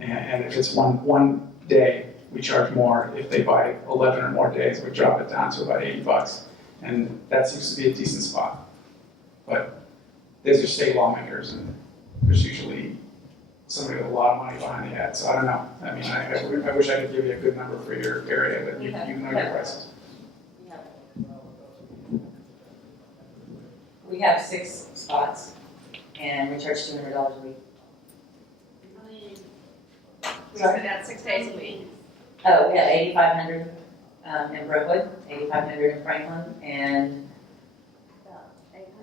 and if it's one day, we charge more. If they buy 11 or more days, we drop it down to about $80, and that seems to be a decent spot. But these are state lawmakers, and there's usually somebody with a lot of money behind the ad. So I don't know. I mean, I wish I could give you a good number for your area, but you know your prices. We have 6 spots, and we charge $200 a week. We send out 6 days a week. Oh, we have 8,500 in Brentwood, 8,500 in Franklin, and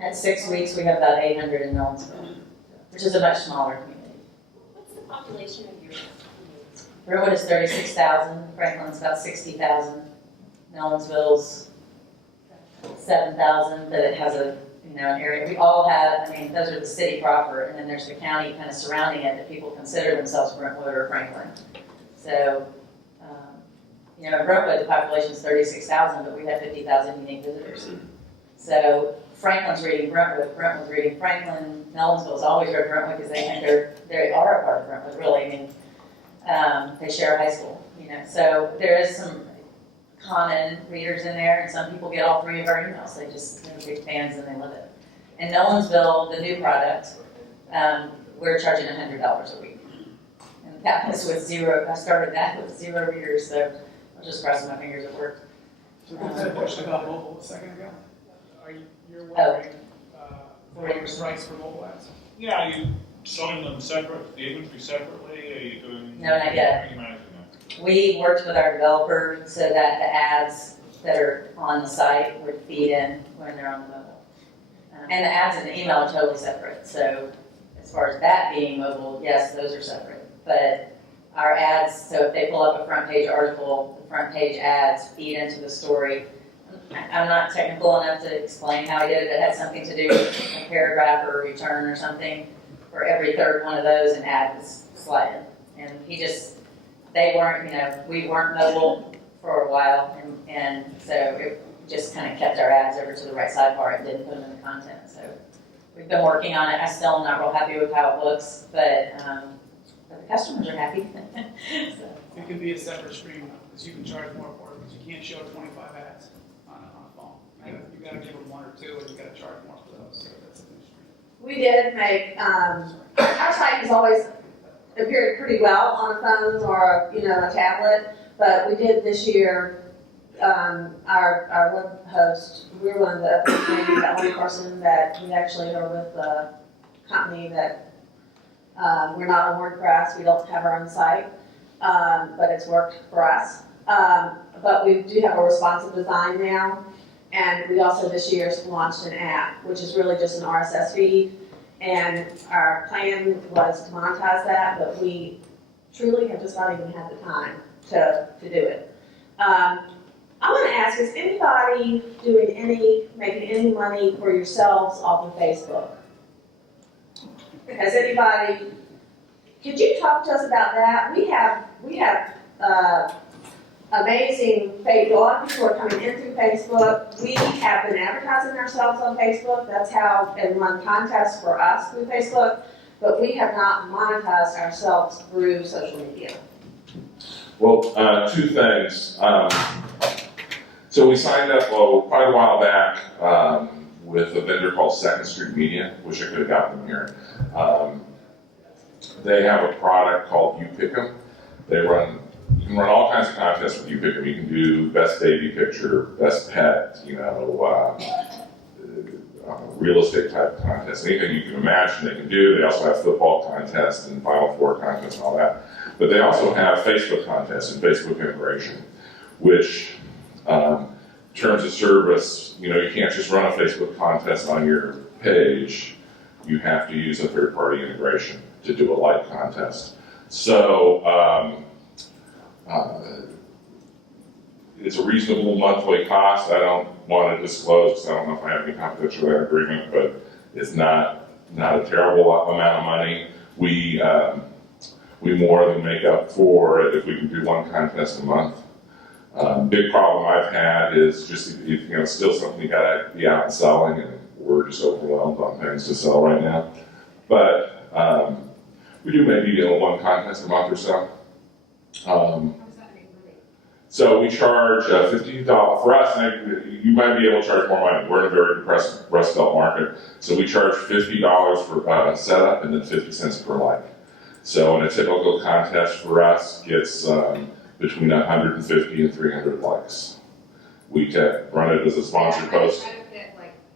at 6 weeks we have about 800 in Nolensville, which is a much smaller community. What's the population of your community? Brentwood is 36,000, Franklin's about 60,000, Nolensville's 7,000, but it has an area. We all have, those are the city proper, and then there's the county kind of surrounding it that people consider themselves Brentwood or Franklin. So, in Brentwood, the population is 36,000, but we have 50,000 unique visitors. So Franklin's reading Brentwood, Brentwood's reading Franklin, Nolensville's always read Brentwood because they think they are a part of Brentwood, really. They share a high school, So there is some common readers in there, and some people get all 3 of our emails. They're big fans and they love it. In Nolensville, the new product, we're charging $100 a week. And that was with 0, I started that with 0 readers, so I was just crossing my fingers it worked. So we had a question about mobile a second ago. You're wondering what are your price for mobile ads? Yeah, are you selling them separate, the inventory separately? Are you doing? No, not yet. How are you managing that? We worked with our developer so that the ads that are on the site would feed in when they're on the mobile. And the ads in the email are totally separate. So as far as that being mobile, yes, those are separate. But our ads, so if they pull up a front page article, the front page ads feed into the story. I'm not technical enough to explain how he did it. It had something to do with a paragraph or a return or something. For every third one of those, an ad was sliding. And they weren't, we weren't mobile for a while. And so it just kind of kept our ads over to the right sidebar and didn't put them in the content. So we've been working on it. I still am not real happy with how it looks, but the customers are happy. So. it can be a separate stream, because you can charge more for it, because you can't show 25 ads on a phone. You gotta give them one or two, and you gotta charge more for those, so that's a new stream. We did make, our site has always appeared pretty well on a phone or, a tablet, but we did this year, our web host, we were one of the only person that we actually are with a company that, we're not on WordPress, we don't have our own site, but it's worked for us. But we do have a responsive design now, and we also this year launched an app, which is really just an RSS feed. And our plan was to monetize that, but we truly have just not even had the time to do it. I want to ask, is anybody making any money for yourselves off of Facebook? Has anybody, could you talk to us about that? We have amazing a lot of people are coming in through Facebook. We have been advertising ourselves on Facebook. That's how, and run contests for us through Facebook. But we have not monetized ourselves through social media. Well, two things. So we signed up quite a while back with a vendor called Second Street Media. Wish I could have gotten them here. They have a product called You Pick 'em. You can run all kinds of contests with You Pick 'em. You can do best baby picture, best pet, real estate type contests, anything you can imagine they can do. They also have football contests and Final Four contests and all that. But they also have Facebook contests and Facebook integration, which in terms of service, you can't just run a Facebook contest on your page. You have to use a third-party integration to do a like contest. So it's a reasonable monthly cost. I don't want to disclose because I don't know if I have any confidentiality agreement, but it's not a terrible amount of money. We more than make up for it if we can do one contest a month. Big problem I've had is just still something you gotta be out and selling, and we're just overwhelmed on things to sell right now. But we do maybe one contest a month or so. So we charge $50 for us. And you might be able to charge more money. We're in a very depressed Rust Belt market, so we charge $50 for setup and then 50 cents per like. So in a typical contest for us gets between 150 and 300 likes. We run it as a sponsored post.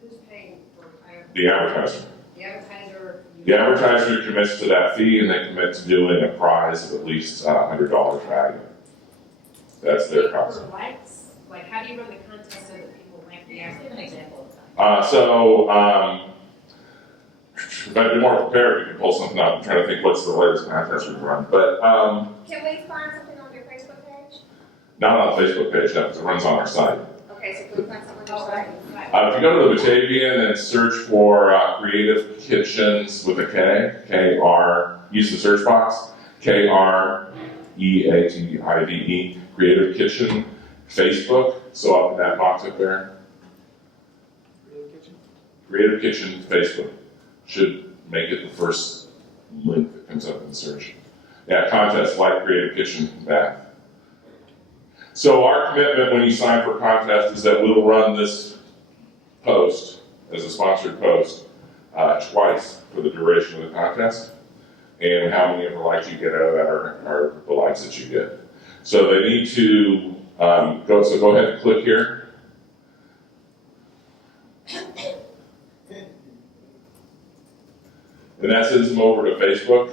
Who's paying for The advertiser. the advertiser? The advertiser commits to that fee, and they commit to doing a prize of at least $100 value. That's their cost. For likes? Like, how do you run the contest so that people like the Give an example of that. If I'd be more prepared, we could pull something up. I'm trying to think what's the latest contest we've run. But Can we find something on your Facebook page? not on the Facebook page, no, because it runs on our site. Okay, so can we find something on your site? If you go to the Batavian and search for Creative Kitchens with a K-R, use the search box, Kreative, Creative Kitchen, Facebook, so up in that box up there. Creative Kitchen, Facebook. Should make it the first link that comes up in the search. Yeah, contest like Creative Kitchen Bath. So our commitment when you sign for a contest is that we'll run this post as a sponsored post twice for the duration of the contest. And how many of the likes you get out of that are the likes that you get. So they need to go ahead and click here. And that sends them over to Facebook.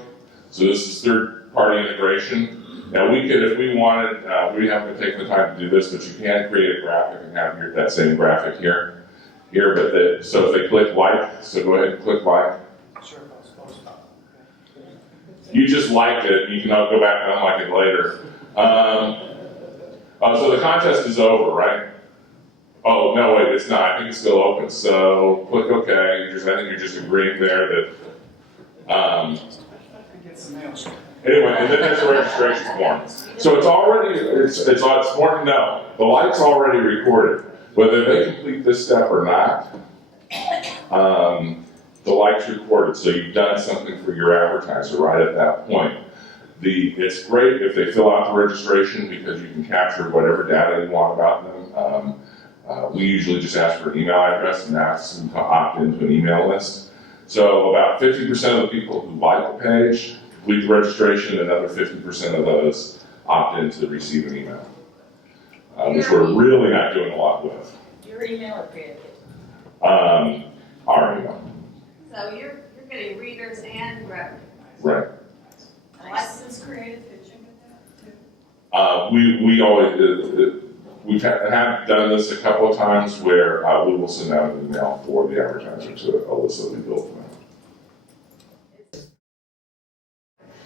So this is third-party integration. Now we could, if we wanted, we haven't taken the time to do this, but you can create a graphic and have that same graphic here. So if they click like, so go ahead and click like. Sure, post up. You just liked it, you can go back and unlike it later. So the contest is over, right? Oh, no, wait, it's not. I think it's still open. So click OK. I think you're just agreeing there that. Anyway, and then there's a registration form. So it's already, it's important to know, the like's already recorded. Whether they complete this step or not, the like's recorded. So you've done something for your advertiser right at that point. It's great if they fill out the registration because you can capture whatever data you want about them. We usually just ask for an email address and ask them to opt into an email list. So about 50% of the people who like the page complete the registration, another 50% of those opt in to receive an email, which we're really not doing a lot with. Your email or creative? Our email. So you're getting readers and revenue. Right. Licensed creative, did you get that too? We always, we've have done this a couple of times where we will send out an email for the advertiser to a list that we built for them.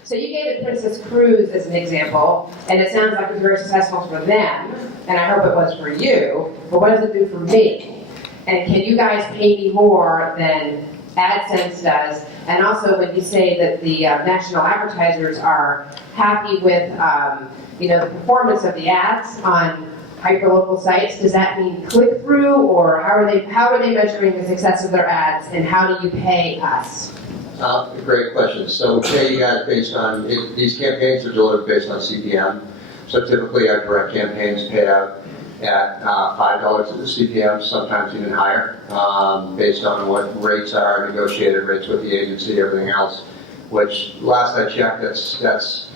So you gave the Princess Cruise as an example, and it sounds like it was very successful for them, and I hope it was for you, but what does it do for me? And can you guys pay me more than AdSense does? And also when you say that the national advertisers are happy with the performance of the ads on hyperlocal sites, does that mean click-through, or how are they measuring the success of their ads, and how do you pay us? Great question. So we pay you guys based on, these campaigns are delivered based on CPM. So typically our direct campaigns pay out at $5 at the CPM, sometimes even higher, based on what rates are, negotiated rates with the agency, everything else, which last I checked, those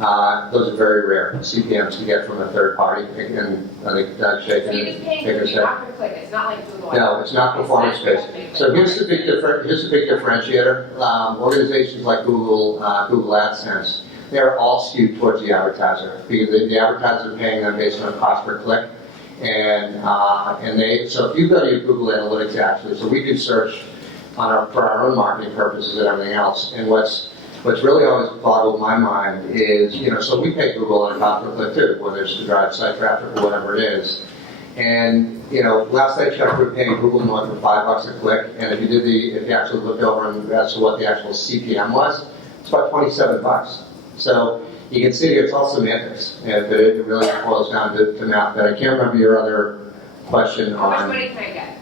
are very rare CPMs to get from a third party. And I think Doug's shaking So you just pay for it, not for click, it's not like Google. No, it's not performance-based. So here's the big differentiator. Organizations like Google AdSense, they're all skewed towards the advertiser because the advertisers are paying them based on cost per click. So if you go to your Google Analytics actually, so we do search for our own marketing purposes and everything else. And what's really always boggled my mind is, so we pay Google on a cost per click too, whether it's to drive site traffic or whatever it is. And, last I checked, we're paying Google north of $5 a click. And if you actually look over and as to what the actual CPM was, it's about $27. So you can see here it's all semantics, but it really boils down to math. But I can't remember your other question How much on. money can I get?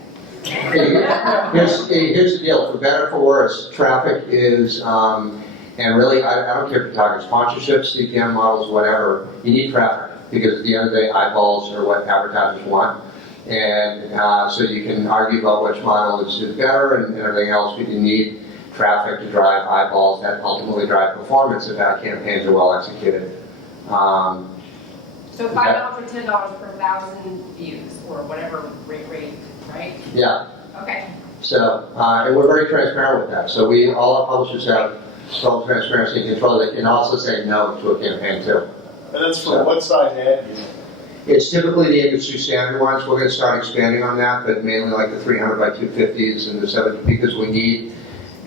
Here's the deal. For better or for worse, traffic is, and really, I don't care if you're talking sponsorships, CPM models, whatever, you need traffic. Because at the end of the day, eyeballs are what advertisers want. And so you can argue about which model is better and everything else, but you need traffic to drive eyeballs that ultimately drive performance if ad campaigns are well executed. So $5 or $10 per 1,000 views, or whatever rate, right? Yeah. Okay. So, and we're very transparent with that. So all our publishers have total transparency and control. They can also say no to a campaign too. And that's for what size ad? It's typically the industry standard ones. We're going to start expanding on that, but mainly like the 300 by 250s and the 7, because we need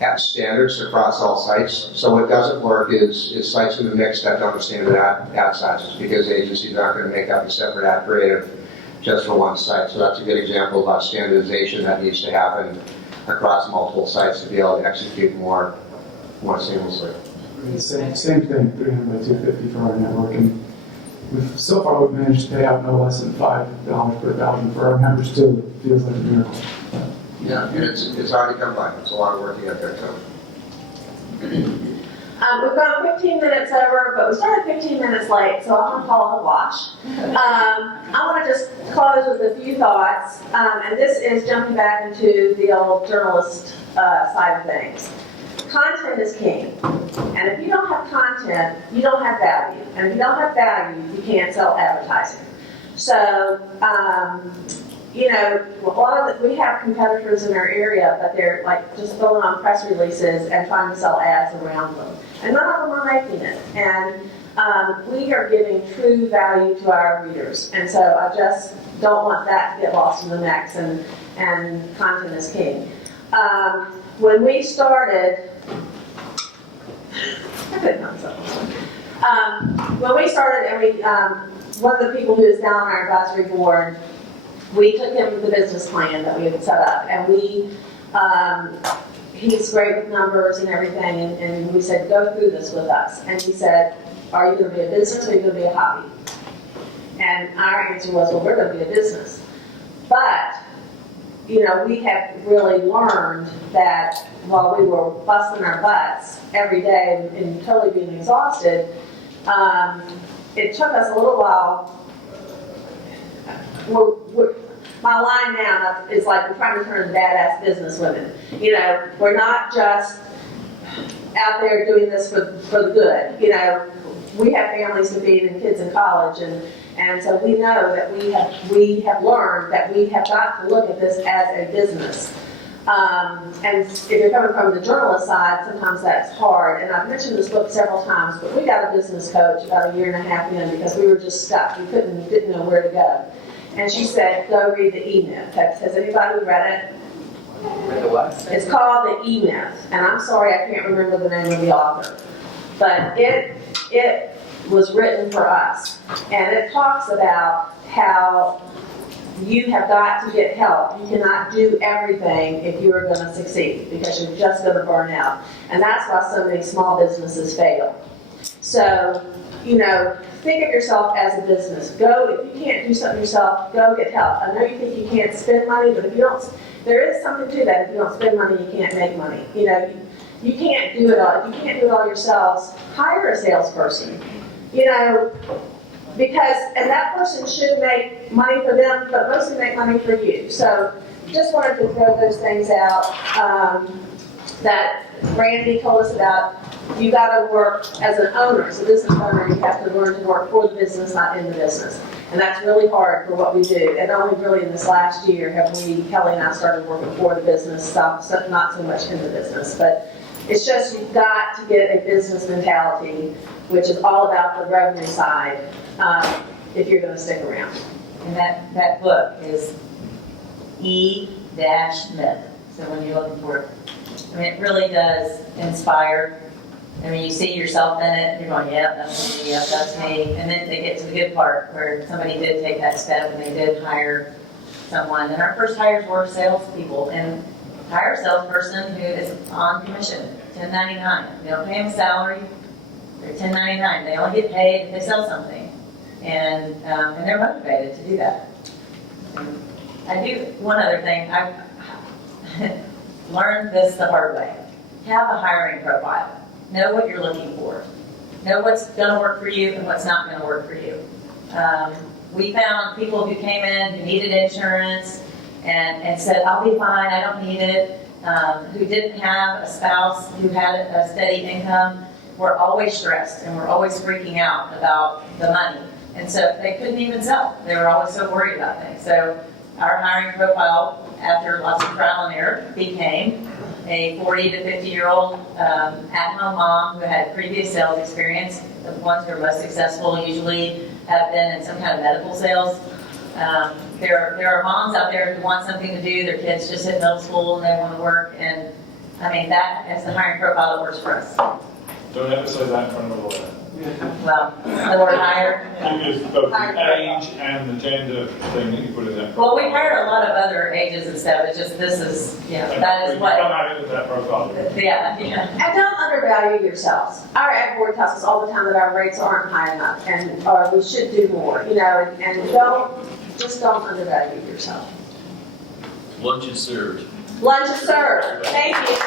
ad standards across all sites. So what doesn't work is sites in the mix that don't have standard ad sizes, because agencies aren't going to make up a separate ad creative just for one site. So that's a good example about standardization that needs to happen across multiple sites to be able to execute more seamlessly. Same thing, 300 by 250 for our network, and so far we've managed to pay out no less than $5 per 1,000 for our members too. It feels like a miracle. Yeah, and it's hard to come by. It's a lot of work to get there too. We've gone 15 minutes over, but we started 15 minutes late, so I'm going to call it a wash. I want to just close with a few thoughts, and this is jumping back into the old journalist side of things. Content is king, and if you don't have content, you don't have value, and if you don't have value, you can't sell advertising. So, we have competitors in our area, but they're like just going on press releases and trying to sell ads around them, and none of them are making it. And we are giving true value to our readers, and so I just don't want that to get lost in the mix. And content is king. When we started. When we started, and one of the people who is now on our advisory board, we took him the business plan that we had set up, and he's great with numbers and everything, and we said, go through this with us. And he said, are you going to be a business or are you going to be a hobby? And our answer was, well, we're going to be a business. But we have really learned that while we were busting our butts every day and totally being exhausted, It took us a little while. My line now is like we're trying to turn into badass businesswomen. You know, we're not just out there doing this for the good. You know, we have families to feed and kids in college, and so we know that we have learned that we have got to look at this as a business. And if you're coming from the journalist side, sometimes that's hard. And I've mentioned this book several times, but we got a business coach about a year and a half in because we were just stuck. We didn't know where to go. And she said, go read the E-Myth. Has anybody read it? Read the what? It's called the E-Myth. And I'm sorry, I can't remember the name of the author. But it was written for us. And it talks about how you have got to get help. You cannot do everything if you are going to succeed because you're just going to burn out. And that's why so many small businesses fail. So, you know, think of yourself as a business. Go, if you can't do something yourself, go get help. I know you think you can't spend money, but if you don't, there is something to that. If you don't spend money, you can't make money. You know, you can't do it all. If you can't do it all yourselves, hire a salesperson. You know, because, and that person should make money for them, but mostly make money for you. So just wanted to throw those things out that Randy told us about. You got to work as an owner, as a business owner, you have to learn to work for the business, not in the business. And that's really hard for what we do. And only really in this last year have Kelly and I started working for the business, not so much in the business. But it's just you've got to get a business mentality, which is all about the revenue side, if you're going to stick around. And that book is E-Myth. So when you're looking for it, I mean, it really does inspire. I mean, you see yourself in it, you're going, yep, that's me, yep, that's me. And then they get to the good part where somebody did take that step and they did hire someone. And our first hires were salespeople, and hire a salesperson who is on commission, 1099. We don't pay them a salary, they're 1099. They only get paid if they sell something. And they're motivated to do that. And I do one other thing. I learned this the hard way. Have a hiring profile. Know what you're looking for. Know what's going to work for you and what's not going to work for you. We found people who came in who needed insurance and said, I'll be fine, I don't need it, who didn't have a spouse who had a steady income, were always stressed and were always freaking out about the money. And so they couldn't even sell. They were always so worried about things. So our hiring profile, after lots of trial and error, became a 40 to 50-year-old at-home mom who had previous sales experience. The ones who are most successful usually have been in some kind of medical sales. There are moms out there who want something to do. Their kids just hit middle school and they want to work. And I mean, that's the hiring profile that works for us. Don't ever say that in front of a lawyer. Well, the word hire. Because both the age and the gender thing that you put in there. Well, we hire a lot of other ages and stuff. It's just this is, you know, that is what. Come out with that profile. Yeah. And don't undervalue yourselves. Our ad board tells us all the time that our rates aren't high enough, or we should do more. You know, and don't undervalue yourself. Lunch is served. Lunch is served. Thank you.